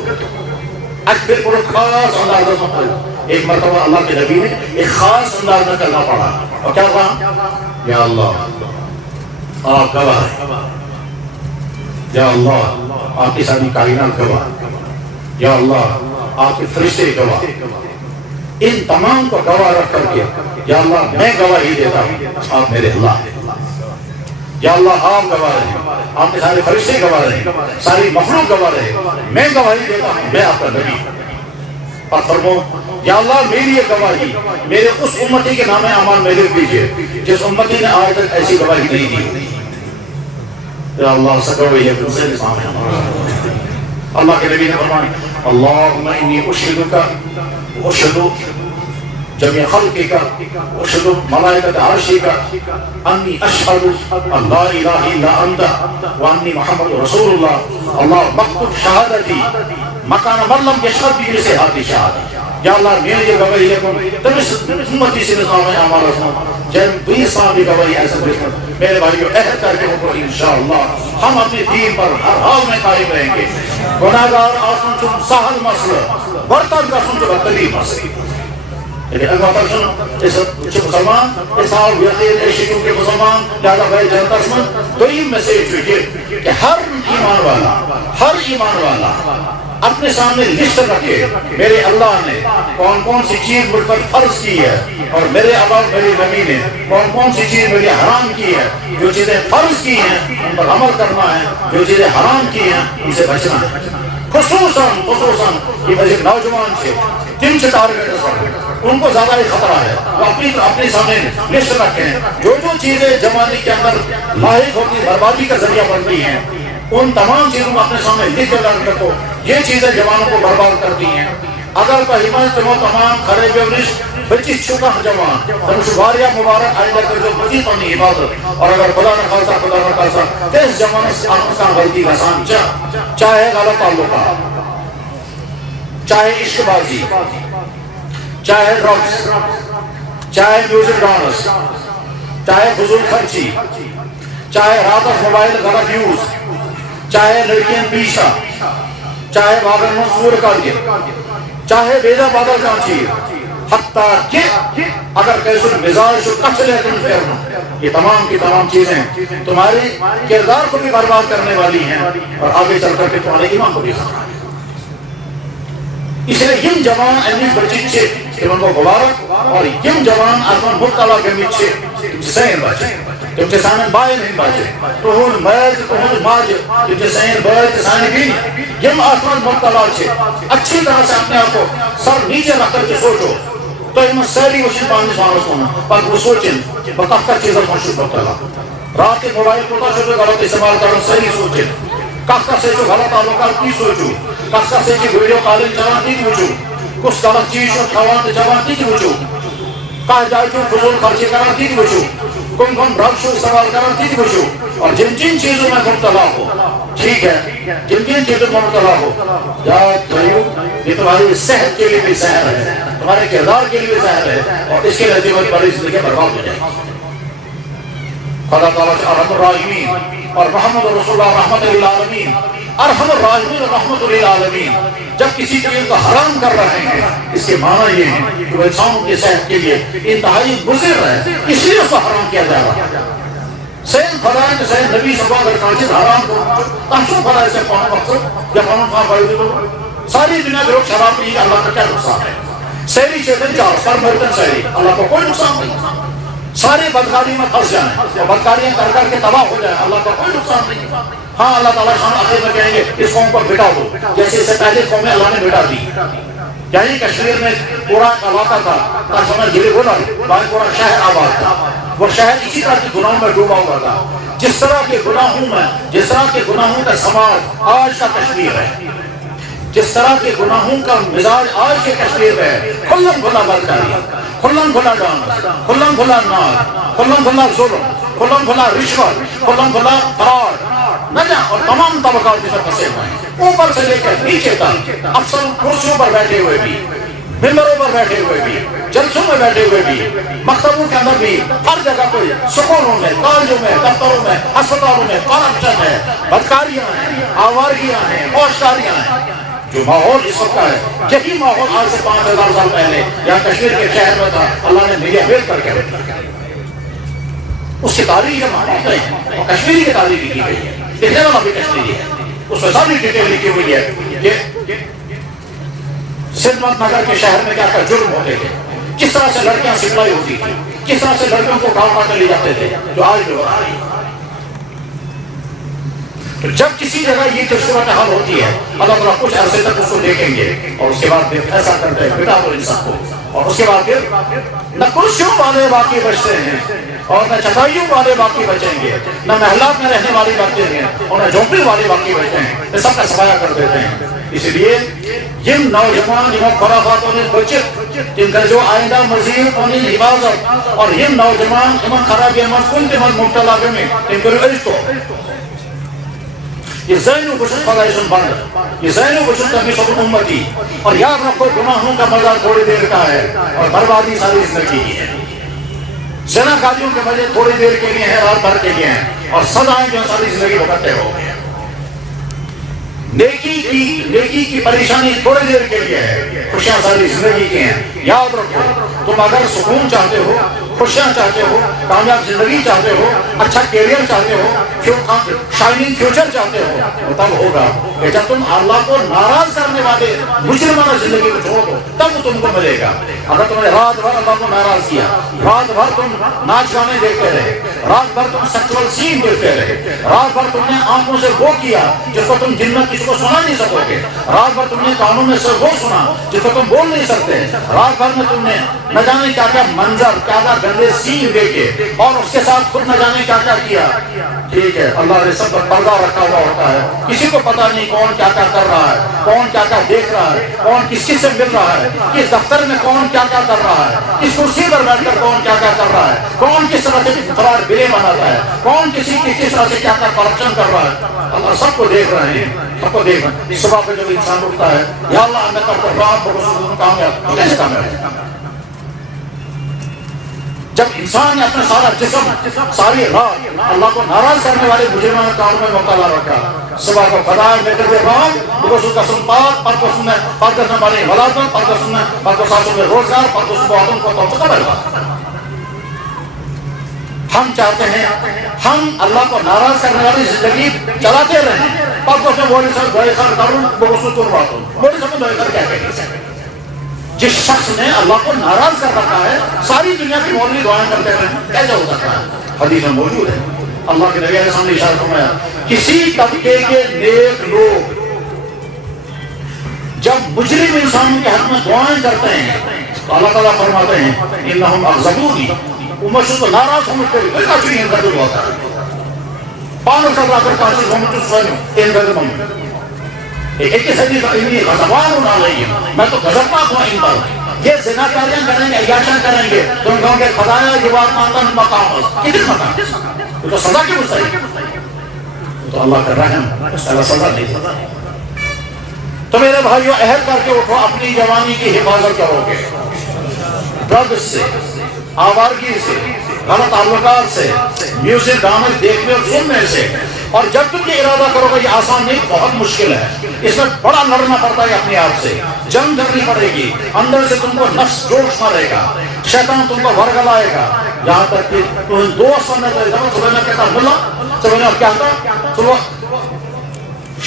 اکبر پر خاص انداز میں پڑھا. ایک مرتبہ اللہ کے نبی نے ایک خاص انداز میں کرنا پڑا اور کیا کہا یا اللہ آپ گواہ ہیں، یا اللہ آپ کی ساری کائنات گواہ، یا اللہ آپ کے فرشتے گواہ. ان تمام کو گواہ رکھ کر کے یا اللہ میں گواہی دیتا ہوں آپ میرے اللہ ہیں. یا اللہ آپ گواہ رہے، آپ کے سارے فرشتے گواہ رہے، ساری مخلوق گواہ رہے، میں گواہی دیتا ہوں میں آپ کا نبی. اور فرمو یا اللہ میری یہ گواہی میرے اس امتی کے نام اعمال میں لکھ دیجئے جس امتی نے آج تک ایسی گواہی نہیں دی. یا اللہ سکوئی ہے پھر سے نظام ہے ہمارا. اللہ کے نبی نے فرمایا اللہم انی اشہدک اشہدو جميع خلقك واشهد ملائكة عرشك أني أشهد أن لا إله إلا أنت وأني محمد رسول الله. اللهم اكتب شهادتي مكان من لم يشهد بي مثل هذه الشهادة. یا اللہ میری یہ گواہی لکھوں تم اس امتی سے نظام ہے ہمارا رسول جن 20 سال کی گواہی ایسا لکھوں. میرے بھائیو عہد کر کے اوپر انشاءاللہ ہم اپنے دین پر ہر حال میں قائم رہیں گے. گناہگار آسن چون سہل مسئلہ برتن کا سن چون بدترین مسئلہ. لیکن اگر پرسن اس مسلمان اس حال یقین عشقوں کے مسلمان لہذا بھائی جنتا سمن تو یہ میسیج ہوئی کہ ہر ایمان والا اپنے سامنے لسٹ رکھے میرے اللہ نے کون کون سی چیز مجھ پر فرض کی ہے اور میرے علاوہ میرے نبی نے کون کون سی چیز میری حرام کی ہے. جو چیزیں فرض کی ہیں ان پر عمل کرنا ہے، جو چیزیں حرام کی ہیں ان سے بچنا ہے. خصوصاً یہ مجھے نوجوان سے تین سے ٹارگیٹ ان کو زیادہ ہی خطرہ ہے. وہ اپنے سامنے لسٹ رکھیں جو چیزیں زمانے کے اندر لاحق ہوتی بربادی کا ذریعہ بنتی ہیں ان تمام چیزوں کو اپنے سامنے لکھ کر رکھو. یہ چیزیں جوانوں کو برباد کرتی ہیں. اگر کا حمایت تمو تمام کھڑے بیورش بچی چھوٹا جوان تم شباریہ مبارک آئندہ کر جو بچی پنی عبادت اور اگر خدا نہ خاصا تیس جوان سے آنکھاں غلطی کا سانچا چاہے غلط تعلقات، چاہے عشق بازی، چاہے ڈرگس، چاہے میوزک ڈانس، چاہے فضول خرچی، چاہے رات موبائل غلط یوز، چاہے لڑکیاں پیشہ، چاہے بادل منصور کر کے، چاہے بیدہ بادل کانچی، حتیٰ کہ اگر کیسے مزاج جو کچھ لے تم کرنا یہ تمام کی تمام چیزیں تمہارے کردار کو بھی برباد کرنے والی ہیں اور آگے چل کر کے تمہارے ایمان کو بھی خطرہ ہے. اس لیے یم جوان انیس بچیچے تم ان کو مبارک اور یم جوان ارمان مبتلا گمیچے تم سے سین باچے تم سے سانن بائے نہیں باچے تو ہون مرد تو ہون ماج تم سے سین بائے تسانی بھی یم ارمان مبتلا چھے اچھی طرح سے اپنے آپ کو سر نیچے رکھ کر کے سوچو تو یہ سیری وشن پانچ مانس ہونا پر وہ سوچیں بطاق کا چیزیں مشروع مبتلا رات کے موبائل کو چھوٹے غلط استعمال کرنا سیری سوچیں کاسکا سے جو غلط تعلقات کی سوچو کاسکا سے جو ویڈیو کالنگ چلان نہیں پوچھو کچھ غلط چیز اور کھوان جوان نہیں پوچھو کہا جائے جو فضول خرچے کرنا نہیں پوچھو کم ڈرگس استعمال کرنا نہیں پوچھو اور جن چیزوں میں مبتلا ہو ٹھیک ہے جن چیزوں میں مبتلا ہو یاد رہو یہ تمہاری صحت کے لیے بھی زہر ہے تمہارے کردار کے لیے بھی زہر ہے اور اس کے نتیجے میں بڑی زندگی برباد ہو جائے گی. خدا تعالیٰ سے ارحم الراحمین اور محمد رسول اللہ رحمت للعالمین ارحم الراحمین اور رحمت للعالمین جب کسی چیز کو حرام کر رہے ہیں اس کے معنی یہ ہے کہ وہ انسانوں کی صحت کے لیے انتہائی مضر ہے اس لیے اس کو حرام کیا جا رہا ہے. سین فلائن کہ سین نبی صلی اللہ علیہ وسلم حرام کو تنسو فلائن سے پانا مقصد یا پانا فاہم بائی تو ساری دنیا کے لوگ شراب پی اللہ کا کیا نقصان ہے. سیری چیتن چار سر مرتن سیری، اللہ کو کوئی نقصان نہیں. سارے بدکاری میں پھنس جائیں اور بدکاریاں کر کر کے تباہ ہو جائیں، اللہ کا کوئی نقصان نہیں. ہاں اللہ تعالیٰ شان آخر میں کہیں گے اس قوم کو بٹا دو، جیسے اس سے پہلے قومیں اللہ نے بٹا دی. یعنی کشمیر میں پورا علاقہ تھا ترجمہ ضلع بولا باقی پورا شہر آباد تھا. وہ شہر اسی طرح کے گناہوں میں ڈوبا ہوا تھا. جس طرح کے گناہوں میں، جس طرح کے گناہوں کا سماج آج کا کشمیر ہے، جس طرح کے گناہوں کا مزاج آج کے کشمیر میں ہے، کھلم کھلا بدکاری، کھلم کھلا ڈانس، کھلم کھلا ناچ، کھلم کھلا ظلم، کھلم کھلا رشوت، کھلم کھلا فراڈ نہ جاؤ، اور تمام طبقات جس میں پھنسے ہوئے ہیں، اوپر سے لے کر نیچے تک. افسر کرسیوں پر بیٹھے ہوئے بھی، ممبروں پر بیٹھے ہوئے بھی، جلسوں میں بیٹھے ہوئے بھی، مکتبوں کے اندر بھی، ہر جگہ کوئی سکولوں میں، کالجوں میں، دفتروں میں، ہسپتالوں میں کرپشن ہے، بدکاریاں ہیں، آوارگیاں ہیں، ہوشکاریاں ہیں. جو ماحول اس وقت کا ہے، یہی ماحول آج سے 5000 سال پہلے یہاں کشمیر کے شہر میں تھا. اللہ نے میڈیا بیل کر کے اس کی تاریخ ہم مانتے ہیں، اور کشمیری کی تاریخ لکھی گئی ہے. لکھنے والا بھی کشمیری ہے، اس میں ساری ڈیٹیل لکھی ہوئی ہے کہ سدمت نگر کے شہر میں کیا کیا جرم ہوتے تھے، کس طرح سے لڑکیاں سپلائی ہوتی تھی، کس طرح سے لڑکیوں کو کام کر لے جاتے تھے، جو آج بھی ہو رہا ہے. تو جب کسی جگہ یہ صورت حال ہوتی ہے، اللہ تعالیٰ کچھ عرصے تک اس کو دیکھیں گے اور اس کے بعد پھر ایسا کرتے ہیں بٹا دو ان سب کو. اور اس کے بعد پھر نہ کرسیوں والے باقی بچتے ہیں اور نہ چٹائیوں والے باقی بچیں گے، نہ محلات میں رہنے والے بچتے ہیں اور نہ جھونپڑی والے باقی بچتے ہیں. یہ سب کا صفایا کر دیتے ہیں. اس لیے جن نوجوان جنہوں خرافاتوں نے بچت، جن کا جو آئندہ مزید انہیں حفاظت، اور یہ نوجوان امن خرابی امن کن کے من مبتلا میں ان کو رجتو یہ ذہن و بشت فضائشن بند، یہ ذہن و بشت کرنی سب امتی. اور یاد رکھو گناہوں کا مزہ تھوڑی دیر کا ہے اور بربادی ساری زندگی کی ہے. زناکاریوں کے مزے تھوڑی دیر کے لیے ہیں، رات بھر کے لیے ہیں، اور سزائیں جو ساری زندگی بھگتتے ہو. نیکی کی پریشانی تھوڑی دیر کے لیے ہے، خوشیاں ساری زندگی کی ہیں. یاد رکھو تم اگر سکون چاہتے ہو، خوشیاں چاہتے ہو، کامیاب زندگی چاہتے ہو، اچھا کیریئر چاہتے ہو، شائننگ فیوچر چاہتے ہو، تو تب ہوگا کہ جب تم اللہ کو ناراض کرنے والے مجرمانہ زندگی کو چھوڑ دو، تب تم کو ملے گا. اگر تم نے رات بھر اللہ کو ناراض کیا، رات بھر تم ناچ گانے دیکھتے رہے، رات بھر تم سیکسول سین دیکھتے رہے، رات بھر تم نے آنکھوں سے وہ کیا جس کو تم جن میں کسی کو سنا نہیں سکو گے، رات بھر تم نے کانوں میں سے وہ سنا جس کو تم بول نہیں سکتے، رات بھر میں تم نے نہ جانے کیا کیا منظر، کیا کیا گندے سین دیکھے، اور اس کے ساتھ خود نہ جانے کیا کیا کیا. ٹھیک ہے، اللہ نے سب پر پردہ رکھا ہوا ہوتا ہے، کسی کو پتا نہیں کون کیا کیا کر رہا ہے، کون کیا کیا دیکھ رہا ہے، کون کس کس سے مل رہا ہے، کس دفتر میں کون کیا کیا کر رہا ہے، کس کرسی پر بیٹھ کر کون کیا کیا کر رہا ہے، کون کس طرح سے فراڈ بلے بناتا ہے، کون کسی کی کس طرح سے کیا کیا کرپشن کر رہا ہے. اللہ سب کو دیکھ رہے ہیں، سب کو دیکھ رہے ہیں. صبح پہ جب انسان اٹھتا ہے، یا اللہ میں کرتا رات کو کامیاب کیسے کامیاب ہے. جب انسان نے اپنا سارا جسم، ساری رات اللہ کو ناراض کرنے والے مجرمانہ کام میں مبتلا رکھا، صبح کو خدای میں کرتے رام بگوسو قسم پاک پر کو سننے پر کو سننے والے ولادن پر کو سننے پر کو ساسوں میں روزگار پر کو صبح آدم کو تو قبل بات. ہم چاہتے ہیں ہم اللہ کو ناراض کرنے والی زندگی چلاتے رہیں. پر کو سے بولی سر بھائی خر کروں بگوسو تر باتوں بولی سر بھائی خر کیا کہیں. جس شخص نے اللہ کو ناراض کر رکھا ہے، ساری دنیا کی مولوی دعائیں کرتے ہیں، کیسے ہو سکتا ہے؟ حدیث میں موجود ہے. اللہ کے نبی علیہ السلام نے ارشاد فرمایا کسی طبقے کے نیک لوگ جب مجرم انسانوں کے حق میں دعائیں کرتے ہیں تو اللہ تعالیٰ فرماتے ہیں انہم اغضبونی، وہ مجھ کو ناراض سمجھتے ہیں. کوئی کافی ان کا دل ہوتا ہے پانو کر رہا کر کافی سمجھ تو سوئے ان کا دل ایک ہی صدی کا انہی غضبان ہونا رہی ہے، میں تو غضبناک ہوں ان پر. یہ زناکاریاں کریں گے، عیاشاں کریں گے، تم کہوں گے خدایا یہ بات مانتا مقام ہے. کتنے مقام؟ تو سزا کی مستحق، تو اللہ کا رحم اللہ سزا نہیں دیتا. تو میرے بھائیو عہد کر کے اٹھو، اپنی جوانی کی حفاظت کرو گے. ڈرگز سے، آوارگی سے، غلط تعلقات سے، میوزک گانے دیکھنے اور سننے سے. اور جب تم یہ ارادہ کرو گے، یہ آسان نہیں، بہت مشکل ہے. اس میں بڑا لڑنا پڑتا ہے اپنے آپ سے، جنگ کرنی پڑے گی. اندر سے تم کو نفس جوش مارے گا، شیطان تم کو ورگلائے گا، یہاں تک کہ تم دوست بننے تو صبح میں کہتا ملا صبح میں کیا ہوتا صبح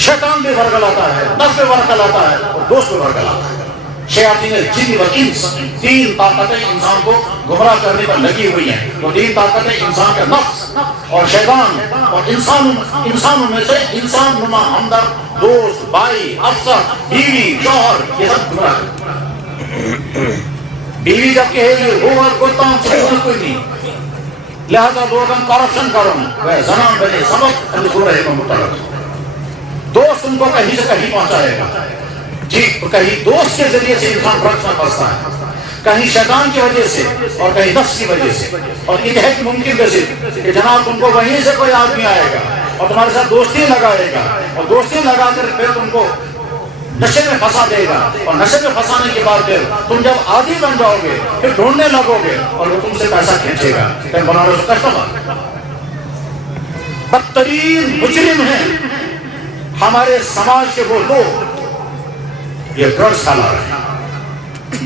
شیطان بھی ورگلاتا ہے، نفس بھی ورگلاتا ہے اور دوست بھی ورگلاتا ہے. شیاطین الجن والانس، 3 طاقتیں انسان کو گمراہ کرنے پر لگی ہوئی ہیں. وہ 3 طاقتیں انسان کا نفس اور شیطان اور انسانوں میں سے انسان نما ہمدرد، دوست، بھائی، افسر، بیوی، شوہر، یہ سب گمراہ کرتے. بیوی جب کہے گی وہ کرتا ہوں کوئی نہیں، لہذا لوگوں کرپشن کروں وہ زنان بنے سبق رہے گا متعلق. دوست ان کو کہیں سے کہیں پہنچائے گا. جی تو کہیں دوست کے ذریعے سے انسان ڈرگس میں پھنستا ہے، کہیں شیطان کی وجہ سے اور کہیں نفس کی وجہ سے. اور یہ ہے کہ ممکن کہ جناب تم کو وہیں سے کوئی آدمی آئے گا اور تمہارے ساتھ دوستی لگائے گا اور دوستی لگا کر پھر تم کو نشے میں پھنسا دے گا. اور نشے میں پھنسانے کے بعد پھر تم جب عادی بن جاؤ گے پھر ڈھونڈنے لگو گے اور وہ تم سے پیسہ کھینچے گا. پھر بنا رہے کسٹمر. بدترین مجرم ہیں ہمارے سماج کے وہ لوگ یہ ڈرگس پھیلا رہے ہیں.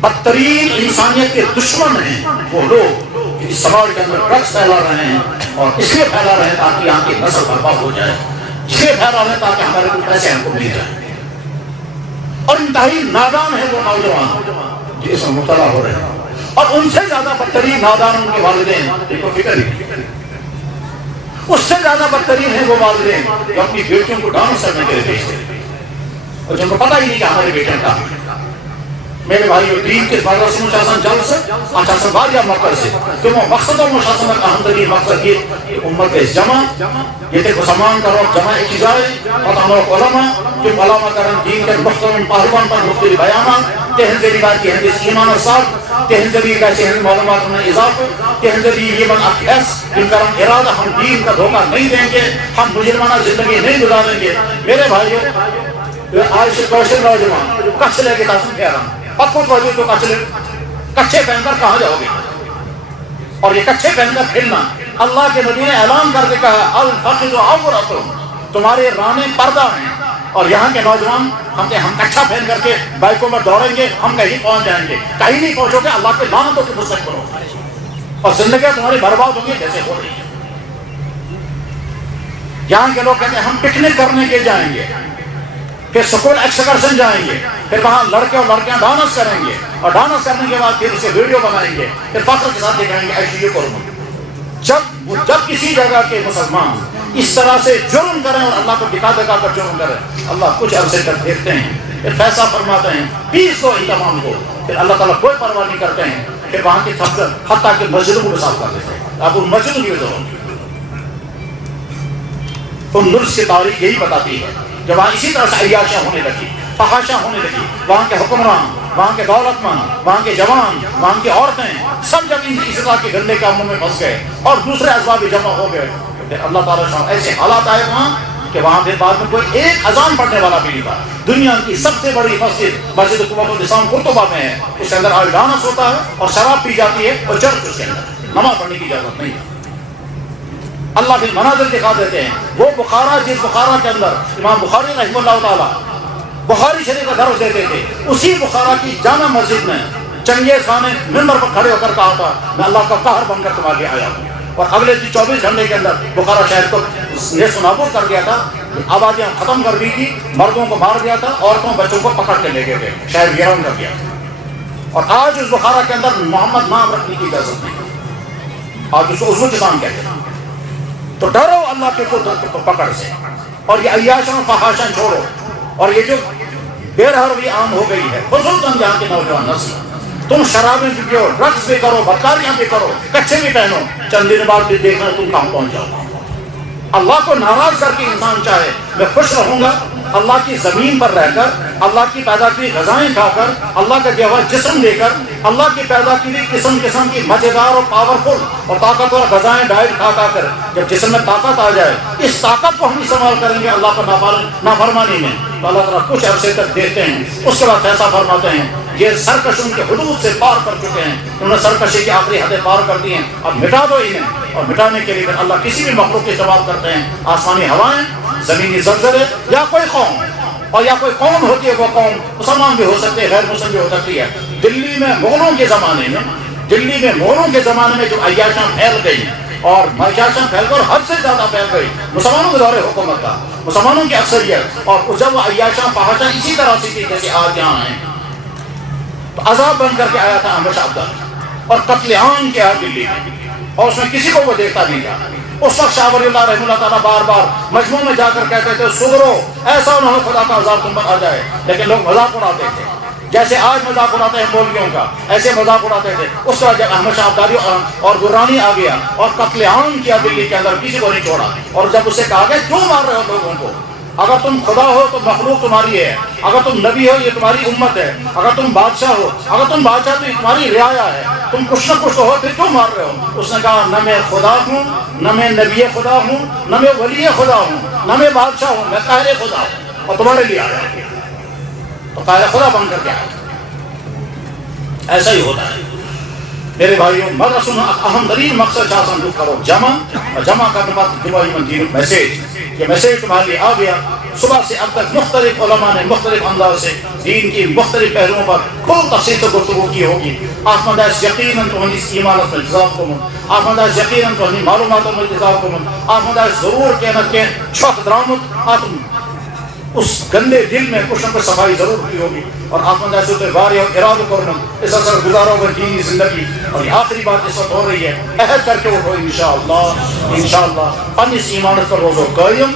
بدترین انسانیت کے دشمن ہیں وہ لوگ اس سماج کے اندر ڈرگس پھیلا رہے ہیں. اور اس لیے پھیلا رہے ہیں تاکہ یہاں کی نسل برباد ہو جائے، اس لیے پھیلا رہے ہیں تاکہ ہمارے کچھ پیسے ہم کو مل جائیں. اور انتہائی نادان ہے وہ نوجوان جو اس میں مبتلا ہو رہے ہیں. اور ان سے زیادہ بدترین نادان ان کے والدین، ان کو فکر ہی. اس سے زیادہ بدترین ہیں وہ والدین جو اپنی بیٹیوں کو ڈانس کرنے کے لیے بھیجتے ہیں اور جن کو پتہ ہی نہیں کہ ہمارے بیٹے کا. میرے بھائیو دین کے بارے میں مشاہدہ جلد سے اچھا واریہ مرکز سے کہ وہ مقصد و مشاہدہ کا اہم ترین مقصد یہ امت جمع یہ تھے مسلمان کا روح جمع کی جائے. اور ہمارے علماء جو علماء کرن دین کے مختلف پہلوان پر مختلف بیانات تہذیبی بات کی حدیث ایمان الصاد تہذیبی کا سے معلومات میں اضافہ تہذیبی یہ بن احس جن کا ارادہ ہم دین کا دھوکہ نہیں دیں گے، ہم مجرمانہ زندگی نہیں گزاریں گے. میرے بھائیو آج سے کوشش نوجوان کچھ لے کے تاسم کہہ رہا ہوں اور کچھ وجہ تو کچھے پہن کر کہاں جاؤ گے. اور یہ کچھے پہن کر کھیلنا اللہ کے نبی نے اعلان کر کے کہا الفخذ عورۃ، تمہارے رانے پردہ ہیں. اور یہاں کے نوجوان ہم کچھا پہن کر کے بائکوں میں دوڑیں گے، ہم کہیں پہنچ جائیں گے. کہیں نہیں پہنچو گے، اللہ کے لعنتوں کے مستحق بنو اور زندگیاں تمہاری برباد ہوں گی جیسے ہو رہی ہیں. یہاں کے لوگ کہتے ہیں ہم پکنک کرنے کے جائیں گے، پھر سکول ایکسکرشن جائیں گے، پھر وہاں لڑکے اور لڑکیاں ڈانس کریں گے اور ڈانس کرنے کے بعد پھر اسے ویڈیو بنائیں گے، پھر فخر کے ساتھ دکھائیں گے ایسے یہ کروں. جب کسی جگہ کے مسلمان اس طرح سے جرم کریں اور اللہ کو دکھا کر جرم کریں، اللہ کچھ عرصے تک دیکھتے ہیں، پھر فیصلہ فرماتے ہیں 20 کو تمام کو، پھر اللہ تعالیٰ کوئی پرواہ نہیں کرتے ہیں. پھر وہاں کی حتیٰ کہ مسجدوں کو صاف کر دیتے ہیں. اب ان مسجدوں کی ضرورت ان نرس کی تاریخ یہی بتاتی ہے. جب وہاں اسی طرح سے عیاشیاں ہونے لگی، فحاشیاں ہونے لگی، وہاں کے حکمران، وہاں کے دولت مند، وہاں کے جوان، وہاں کی عورتیں سب جب اس طرح کے گندے کاموں میں پھنس گئے اور دوسرے اسباب بھی جمع ہو گئے. پھر اللہ تعالیٰ ایسے حالات آئے وہاں کہ وہاں پھر بعد میں کوئی ایک اذان پڑھنے والا بھی نہیں تھا. دنیا کی سب سے بڑی مسجد قوت الاسلام قرطبہ میں ہے، اس کے اندر آج ڈانس ہوتا ہے اور شراب پی جاتی ہے اور چرچ اس کے اندر نماز پڑھنے کی اجازت نہیں ہے. اللہ کے مناظر دکھا دیتے ہیں. وہ بخارا جس بخارا کے اندر امام بخاری رحمہ اللہ تعالیٰ بخاری شریف کا درس دیتے تھے، اسی بخارا کی جامع مسجد میں چنگیز خان نے ممبر پر کھڑے ہو کر کہا تھا میں اللہ کا قہر بن کر تمہارے آیا ہوں. اور اگلے 24 گھنٹے کے اندر بخارا شہر کو نیست و نابود کر دیا تھا. آبادیاں ختم کر دی تھی، مردوں کو مار دیا تھا، عورتوں بچوں کو پکڑ کے لے گئے تھے، شہر ویران کر دیا. اور آج اس بخارا کے اندر محمد نام رکھنے کی اجازت نہیں، آج اس کو عضو کسان کہتے ہیں. تو ڈرو اللہ کے پکڑ سے اور یہ عیاشاں فحاشاں چھوڑو. اور یہ جو بے روی عام ہو گئی ہے خصوصاً یہاں کے نوجوان نسل، تم شرابیں بھی پیو، ڈرگس بھی کرو، بدکاریاں بھی کرو، کچھے بھی پہنو، چند دن بعد بھی دیکھنا تم کہاں پہنچ جاؤ. اللہ کو ناراض کر کے انسان چاہے میں خوش رہوں گا اللہ کی زمین پر رہ کر، اللہ کی پیدا کی غذائیں کھا کر، اللہ کا دیا ہوا جسم دے کر، اللہ کی پیدا کی قسم قسم کی مزیدار اور پاورفل اور طاقتور غذائیں ڈائٹ کھا کر جب جسم میں طاقت آ جائے، اس طاقت کو ہم استعمال کریں گے اللہ پر نافرمانی میں، تو اللہ تعالیٰ کچھ عرصے تک دیکھتے ہیں. اس کے بعد فیصلہ فرماتے ہیں یہ سرکش ان کے حدود سے پار کر چکے ہیں، انہوں نے سرکشی کی آخری حدیں پار کر دی ہیں، اب مٹا دو انہیں. اور مٹانے کے لیے اللہ کسی بھی مخلوق کے جواب کرتے ہیں، آسمانی ہوائیں، زمینی زلزلے، یا کوئی قوم. اور یا کوئی قوم ہوتی ہے، وہ قوم مسلمان بھی ہو سکتے ہیں، غیر مسلم بھی ہو سکتی ہے. دلی میں مغلوں کے زمانے میں جو عیاشاں پھیل گئی اور عیاشاں پھیل کر حد سے زیادہ پھیل گئی، مسلمانوں کے دور حکومت کا، مسلمانوں کی اکثریت، اور جب وہ عیاشاں فحاشاں اسی طرح سے تھی جیسے آج یہاں ہیں، تو عذاب بن کر کے آیا تھا احمد شاہ ابدالی اور قتل عام کیا دلی میں، اور اس میں کسی کو وہ دیکھتا نہیں تھا۔ اس وقت شاہ ولی اللہ رحمہ اللہ تعالیٰ بار بار مجموع میں جا کر کہتے تھے سدھرو، ایسا نہ ہو خدا کا عذاب تم پر آ جائے، لیکن لوگ مذاق اڑاتے تھے، جیسے آج مذاق اڑاتے ہیں مولویوں کا، ایسے مذاق اڑاتے تھے۔ اس طرح جب احمد شاہ ابدالی اور درانی آ گیا اور قتل عام کیا دلی کے اندر، کسی کو نہیں چھوڑا، اور جب اسے کہا گیا کیوں مار رہے ہو لوگوں کو، اگر تم خدا ہو تو مخلوق تمہاری ہے، اگر تم نبی ہو یہ تمہاری امت ہے، اگر تم بادشاہ ہو، اگر تم بادشاہ تو یہ تمہاری رعایا ہے، تم کچھ نہ کچھ تو ہو، پھر کیوں مار رہے ہو؟ اس نے کہا نہ میں خدا ہوں، نہ میں نبی خدا ہوں، نہ میں ولی خدا ہوں، نہ میں بادشاہ ہوں، میں قاہر خدا ہوں اور تمہارے لیے آیا تو قاہر خدا بن کر کے آیا۔ ایسا ہی ہوتا ہے میرے بھائیوں۔ مدرسوں میں اہم ترین مقصد کیا سمجھو کرو جمع، اور جمع کرنے بعد دعائی منظور میسیج، یہ میسیج تمہارے لیے آ گیا۔ صبح سے اب تک مختلف علماء نے مختلف انداز سے دین کی مختلف پہلوؤں پر خوب تفصیل سے گفتگو کی ہوگی۔ آپ منداز یقیناً تو اس ایمانت میں جزاب کو من، آپ منداز یقیناً تو معلوماتوں میں جزاب کو من، آپ منداز ضرور کہنا کہ چھوک درامت آپ اس گندے دل میں کچھ نہ کچھ صفائی ضرور کی ہوگی، اور آپ منداز ہوتے واری اور ارادہ کرنا اس اثر گزارو گا دینی زندگی۔ اور یہ آخری بات اس وقت ہو رہی ہے، عہد کر کے اٹھو انشاءاللہ پنس ایمانت کا روزو قائم،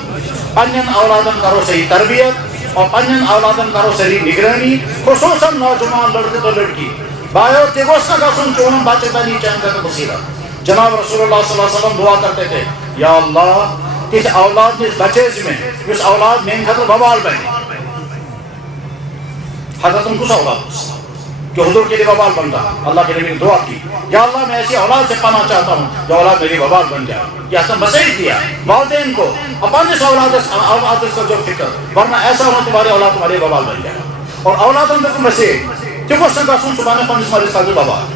پنن اولادن کرو صحیح تربیت اور پنن اولادن کرو صحیح نگرانی، خصوصاً نوجوان لڑکے تو لڑکی بایو تیگوس نہ گسن چون بچے بنی چاہن کا بصیرت۔ جناب رسول اللہ صلی اللہ علیہ وسلم دعا کرتے تھے یا اللہ اس اولاد میں بچے میں اس اولاد میں خطر بوال بنے، حضرت ان کو اولاد کہ حضور کے لیے وبال بنتا، اللہ کے نبی نے دعا کی یا اللہ میں ایسی اولاد سے پانا چاہتا ہوں جو اولاد میری وبال بن جائے۔ یہ حسن مسیح دیا والدین کو اپنے اس اولاد کا جو فکر، ورنہ ایسا ہونا تمہاری اولاد تمہاری وبال بن جائے۔ اور اولادوں کو مسیح کہ وہ سنگا سن سبحانہ پنس مریض کا جو وبال،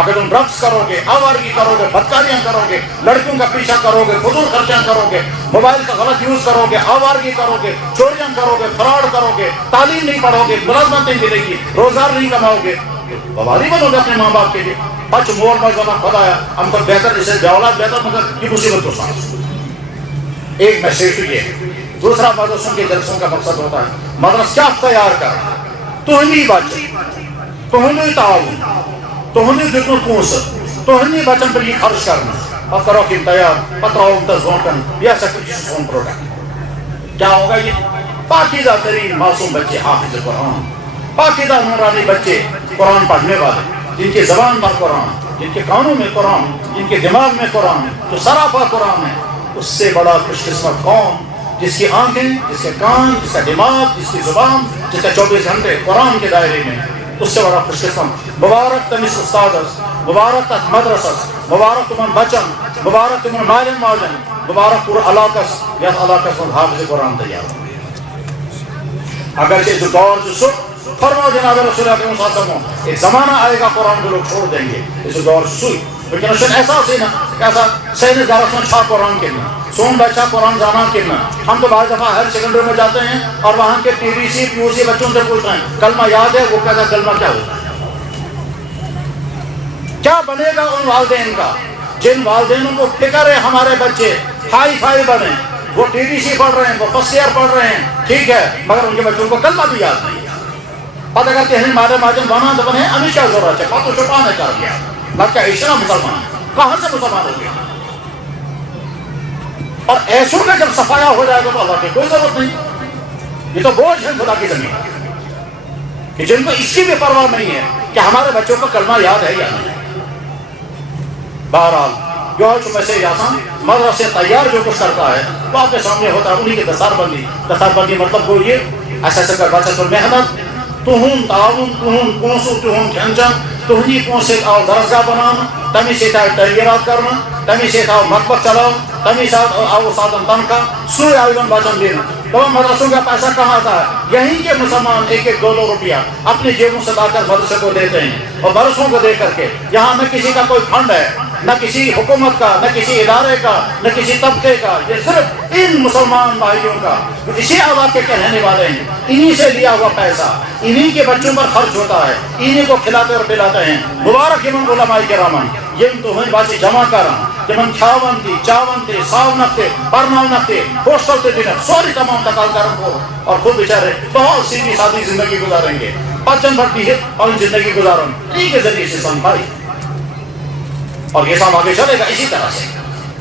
اگر تم ڈرگس کرو گے، آوارگی کرو گے، بدکاریاں کرو گے، لڑکیوں کا پیچھا کرو گے، فضول خرچیاں کرو گے، موبائل کا غلط یوز کرو گے، آوارگی کرو گے، چوریاں کرو گے، فراڈ کرو گے، تعلیم نہیں پڑھو گے، ملازمت نہیں ملے گی، روزگار نہیں کماؤ گے، وبالی بنو گے اپنے ماں باپ کے لیے۔ بچ مور مجھے خدایا ہم کو بہتر اسے اولاد بہتر، مگر یہ مصیبت کو سانس۔ ایک میسیج یہ ہے۔ دوسرا مدرسوں کے جلسوں کا مقصد ہوتا ہے مدرسہ کیا تیار کر، تہنی بچ، تہنی تعاون، تہنی جتن پونس، تہنی بچن پر یہ خرچ کرنا، اور کرو کہ تیار پتراؤ تزونکن یا سکتی سون پروڈکٹ۔ کیا ہوگا یہ؟ پاکیزہ ترین معصوم بچے حافظ قرآن، پاکیزہ نورانی بچے قرآن پڑھنے والے، جن کی زبان پر قرآن، جن کے کانوں میں قرآن، جن کے دماغ میں قرآن، جو سراپا قرآن ہے۔ اس سے بڑا خوش قسمت کون جس کی آنکھیں، جس کے کان، جس کا دماغ، جس کی زبان، جس کا 24 گھنٹے قرآن کے دائرے میں، اس سے بڑا خوش قسمت۔ مبارک تمس استادس، مبارک تک مدرسس، مبارک تمن بچن، مبارک تمن مالن ماجن، مبارک پور علاقس یا علاقس من حافظ قرآن تیار۔ اگرچہ جو دور جو سکھ فرماؤ جناب رسول اللہ صلی اللہ علیہ وسلم، ایک زمانہ آئے گا قرآن کو لوگ چھوڑ دیں گے، اس دور سوئی لیکن اس احساس ہی نا کیسا سین دارت میں چھا قرآن کہنا، سون بچہ قرآن جانا کہنا۔ ہم تو بعض دفعہ ہر سیکنڈری میں جاتے ہیں اور وہاں کے پی بی سی پیو سی بچوں سے پوچھتے ہیں کلمہ یاد ہے؟ وہ کہتا ہے کلمہ کیا ہوتا ہے؟ کیا بنے گا ان والدین کا جن والدینوں کو فکر ہے ہمارے بچے ہائی فائی بنے، وہ ٹی ڈی سی پڑھ رہے ہیں، وہ فرسٹ ایئر پڑھ رہے ہیں، ٹھیک ہے، مگر ان کے بچوں کو کلمہ بھی یاد نہیں ہے۔ پتہ کرتے ہیں مارے ماجن وانا تو بنے ہمیں کیا ضرورت ہے، پاتو چھپانے کر گیا بات کیا عشرہ مسلمان کہاں سے مسلمان ہو گیا؟ اور ایسوں کا جب صفایا ہو جائے گا تو اللہ کی کوئی ضرورت نہیں۔ یہ تو بوجھ ہے خدا کی زمین کہ جن کو اس کی بھی پرواہ نہیں ہے کہ ہمارے بچوں کو کلمہ یاد ہے یا نہیں۔ بہرحال جو میں سے آسان مدرسے تیار جو کچھ کرتا ہے وہ آپ کے سامنے ہوتا ہے، انہی کی دستار بندی مطلب وہ یہ ایسا ایسا کر بچہ تو محنت تہن تعاون تہن پونسو تہن کھین چن تہنی پونسے آؤ درسگاہ بنانا، تمی سے تعمیرات کرنا، تمی سے آؤ مطبخ چلاؤ، تمی سے آؤ سادن تنخواہ سوئے آئیون بچن دینا۔ تو مدرسوں کا پیسہ کہاں آتا ہے؟ یہیں کے مسلمان ایک ایک 2 روپیہ اپنی جیبوں سے لا کر مدرسے کو دیتے ہیں، اور مدرسوں کو دے کر کے یہاں نہ کسی کا کوئی فنڈ ہے، نہ کسی حکومت کا، نہ کسی ادارے کا، نہ کسی طبقے کا، یہ صرف ان مسلمان بھائیوں کا جو اسی علاقے کے رہنے والے ہیں، انہی سے لیا ہوا پیسہ انہی کے بچوں پر خرچ ہوتا ہے، انہی کو کھلاتے اور پلاتے ہیں۔ مبارک یمن علماء کرامن یم تو ہن باچی جمع کرن جمن کھاون تھی چاون تھی ساون تھی پرناون تھی ہاسٹل تھی دن سوری تمام تقال کرن کو، اور خود بیچارے بہت سیدھی سادی زندگی گزاریں گے، بچن بھٹی ہے اور زندگی گزارن انہیں کے ذریعے سے اسلام پائی اور یہ اسلام آگے چلے گا اسی طرح سے.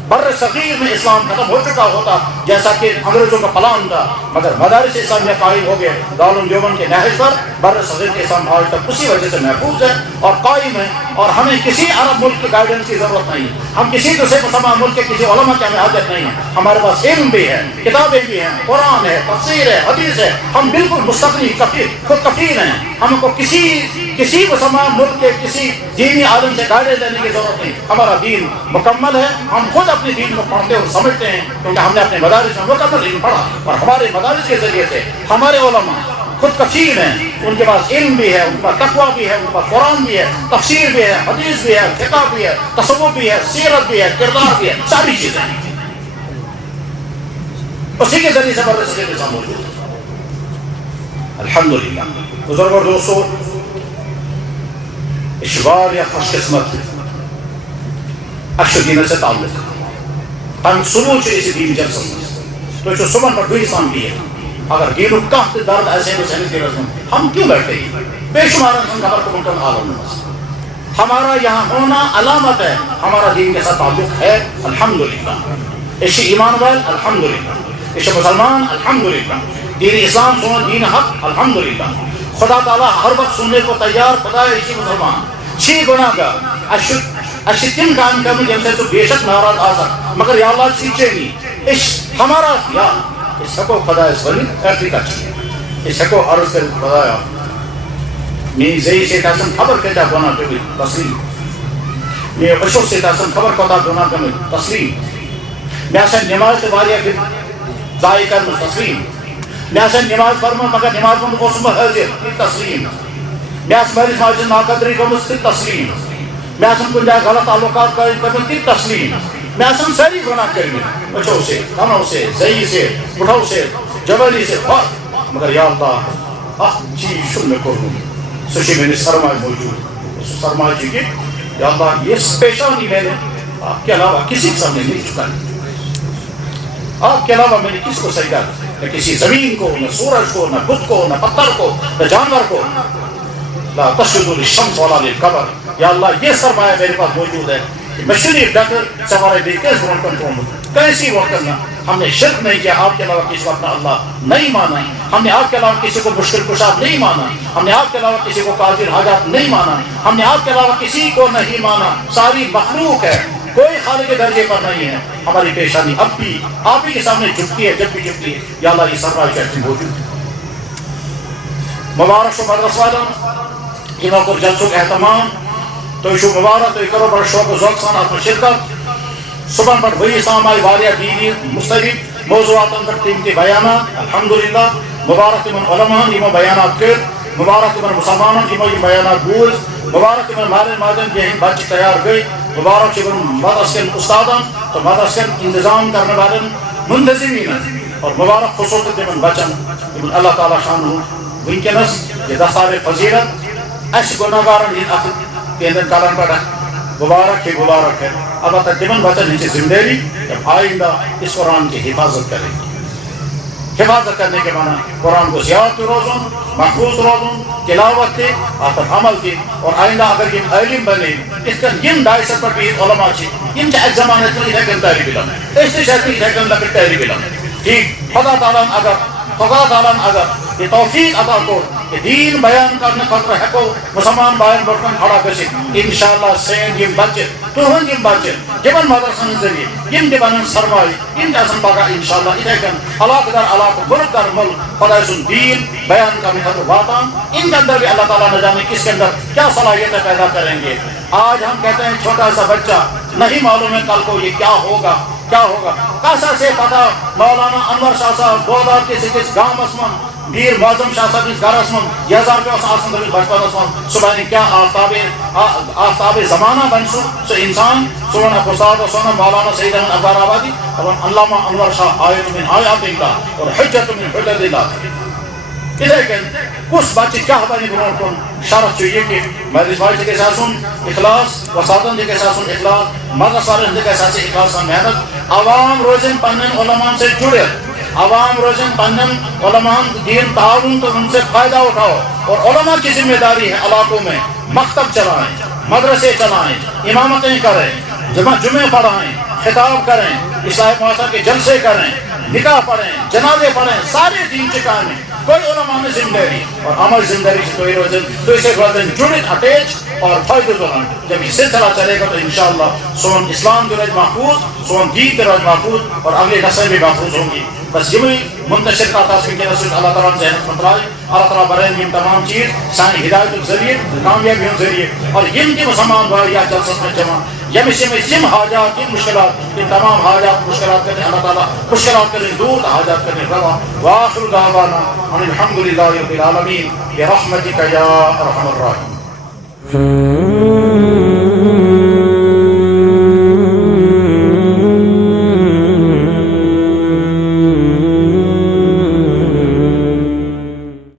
بر صغیر میں اسلام ختم ہو چکا ہوتا جیسا کہ انگریزوں کا پلان تھا, مگر مدارس اسلامیہ قائم ہو گئے دارالعلوم دیوبند کے نہج پر. بر صغیر کے اسلام آج تک اسی وجہ سے محفوظ ہے اور قائم ہے, اور ہمیں کسی عرب ملک کی گائیڈنس کی ضرورت نہیں. ہم کسی دوسرے مسلمان ملک کے کسی علماء کی ہمیں حاجت نہیں ہے. ہمارے پاس علم بھی ہے, کتابیں بھی ہیں, قرآن ہے, تفسیر ہے, حدیث ہے. ہم بالکل مستقلی خود کفیل ہیں. ہم کو کسی مسلمان ملک کے کسی دینی عالم سے گائیڈنس لینے کی ضرورت نہیں. ہمارا دین مکمل ہے. ہم خود اپنے دین کو پڑھتے اور سمجھتے ہیں کیونکہ ہم نے اپنے مدارس میں مکمل علم پڑھا, اور ہمارے مدارس کے ذریعے سے ہمارے علماء خود کفیل ہیں. ان کے پاس علم بھی ہے, ان کے پاس تقویٰ بھی ہے, ان کے پاس قرآن بھی ہے, تفسیر بھی ہے, حدیث بھی ہے, فقہ بھی ہے, تصوف بھی ہے, سیرت بھی ہے, کردار بھی ہے, ساری چیزیں ہیں. اسی کے ذریعے سے بر صغیر اسلام موجود ہے الحمدللہ. بزرگ اور دوستو, اشغال یا خوش قسمت اکثر دین سے تعلق ہم سلوچ اسی دین جب سمجھ تو جو صبح پر دوئی اسلام کی ہے. اگر دین کہت درد ایسے سہنت کی رسم ہم کیوں بیٹھتے ہیں؟ بے شمار خبر کو ممکن عالم میں ہمارا یہاں ہونا علامت ہے ہمارا دین کے ساتھ تعلق ہے الحمدللہ. اس ایمان وال الحمدللہ, اس مسلمان الحمدللہ, دین اسلام سونا دین حق الحمدللہ. خدا تعالیٰ ہر وقت سننے کو تیار. خدا اسی مسلمان چھ گناہ کا اشی تم کام کرنے جن سے تو بے شک ناراض آ سک مگر یا اللہ سیچے نہیں اس ہمارا یا اس کو خدا اس ولی ایسی کا چیئے اس کو عرض کر خدایا میں زی سے تاسم خبر کہتا گناہ کبھی تسلیم, میں اشو سے تاسم خبر کہتا گناہ کبھی تسلیم, میں اسے نماز سے واریا کہ ضائع کرنا تسلیم, میں اسے نماز پڑھنا مگر نماز میں کو سمجھ حاضر تسلیم, میں اس مریض ماجد ناقدری کو مجھ سے تسلیم, میں اسن کن جائے غلط تعلقات کرنے تسلیم, میں اسن ساری گناہ کرنے بچوں سے, کھانوں سے, زئی سے, اٹھاؤ سے, جبلی سے, مگر یا اللہ چیز شن میں کروں سوچی میں نے سرمائے موجود اس سرمائے جی کہ یا اللہ یہ پیشانی میں نے آپ کے علاوہ کسی کے سامنے نہیں چکا, آپ کے علاوہ میں نے کس کو سجدہ نہ کسی زمین کو, نہ سورج کو, نہ بت کو, نہ پتھر کو, نہ جانور کو. لا تسجدوا للشمس ولا للقمر. یا اللہ یہ سرمایہ میرے پاس موجود ہے کہ مشری ڈاکٹر سوارے بھی کیس وقت کنٹرول کیسی وقت کرنا. ہم نے شرک نہیں کیا, آپ کے علاوہ کسی وقت اللہ نہیں مانا, ہم نے آپ کے علاوہ کسی کو مشکل کشا نہیں مانا, ہم نے آپ کے علاوہ کسی کو قادر حاجات نہیں مانا, ہم نے آپ کے علاوہ کسی کو نہیں مانا. ساری مخلوق ہے, کوئی خالق کے درجے پر نہیں ہے. ہماری پیشانی اب بھی آپ ہی کے سامنے جھکتی ہے, جب بھی جھکتی ہے. یا اللہ یہ سرمایہ کیسے موجود ہے. مبارک شو مدرس والوں انہوں کو جلسوں کا اہتمام تو شو مبارک تو کرو بڑا شوق و ذوق سان آپ میں شرکت. صبح پر وہی اسلام آئی واریہ دینی مستقب موضوعات اندر تین کے بیانات الحمدللہ. مبارک من علماء ایمہ بیانات کر, مبارک من مسلمانوں ایمہ بیانات بوز, مبارک من مالن مادن جہن بچ تیار گئی, مبارک من مدرسکن استادان تو مدرسکن انتظام کرنے والن منتظمین, اور مبارک خصوصت من بچن من اللہ تعالیٰ شانہ ونکنس یہ دستار فضیلت اس گناہگارن ان اخذ کے اندر کالن پڑا مبارک ہے. اب تک دمن بچن نیچے ذمہ داری جب آئندہ اس قرآن کی حفاظت کریں گے. حفاظت کرنے کے معنی قرآن کو زیادت روزن, محفوظ روزن, تلاوت کے آخر عمل کے, اور آئندہ اگر یہ علم بنے اس کا یم دائسر پر بھی علماء چی یم چاہ ایک زمانے تلی لیکن تحریب علم ہے اس نے شہدی لیکن لکر تحریب علم ہے. ٹھیک خدا تعالیٰ اگر یہ توفیق عطا کو کہ دین بیان کرنے خطر ہے کو مسلمان بیان برکن کھڑا کسی انشاءاللہ سین یم بچے توہن یم بچے جبن مدرسن ذریعے یم جبن سرمائی یم جاسن باقا انشاءاللہ ادھیکن علاق در علاق ملک در ملک خدا سن دین بیان کرنے خطر واتان ان کے اندر بھی اللہ تعالیٰ نہ جانے کس کے اندر کیا صلاحیتیں پیدا کریں گے. آج ہم کہتے ہیں چھوٹا سا بچہ نہیں معلوم ہے کل کو یہ کیا ہوگا کیسا سے پتا مولانا انور شاہ صاحب بودار کسی کس گام اسمن بیر معظم شاہ صاحب اس گھر اسمن یہ ہزار کے آسان دل بچپن اسمن صبح نے کیا آفتاب زمانہ بن سو انسان سونا فساد و سونا مولانا سید احمد اکبر آبادی اور علامہ انور شاہ آیت من آیات اللہ اور حجت من حجت اللہ. لیکن کچھ بچے کیا بنی بنوں کو شرط چاہیے کہ مجلس والی کے ساسن اخلاص وسادن کے ساسن اخلاص مدرس والے کے ساسن اخلاص محنت عوام روزن پنن علماء سے جڑے عوام روزن پنن علماء دین تعاون تو ان سے فائدہ اٹھاؤ، اور علماء کی ذمہ داری ہے علاقوں میں مکتب چلائیں، مدرسے چلائیں، امامتیں کریں، جمعے پڑھائیں، خطاب کریں، اصلاح معاشرہ کے جلسے کریں، نکاح پڑھیں، جنازے پڑھیں، سارے دین چکائیں میں کوئی علماء میں ذمہ داری اور عمل زندگی سے کوئی روزن تو اسے روزن جڑن اٹیچ اور فائدہ دوران جب یہ سلسلہ چلے گا تو انشاءاللہ سون اسلام کے رج محفوظ، سون دین کے رج محفوظ اور اگلی نسل بھی محفوظ ہوں گی. بس یہ منتشر کا تھا کہ رسول اللہ تعالیٰ نے ذہن مترائے اللہ تعالیٰ برائے یہ تمام چیز سانی ہدایت کے ذریعے کامیابیوں کے ذریعے اور ین کی مسلمان بھائی یا جلسہ میں جمع یمشی میں یم حاجات یم مشکلات یہ تمام حاجات مشکلات کرنے اللہ تعالیٰ مشکلات کرنے دور حاجات کرنے روا وآخر دعوانا ان الحمدللہ رب العالمین برحمتک یا ارحم الراحمین.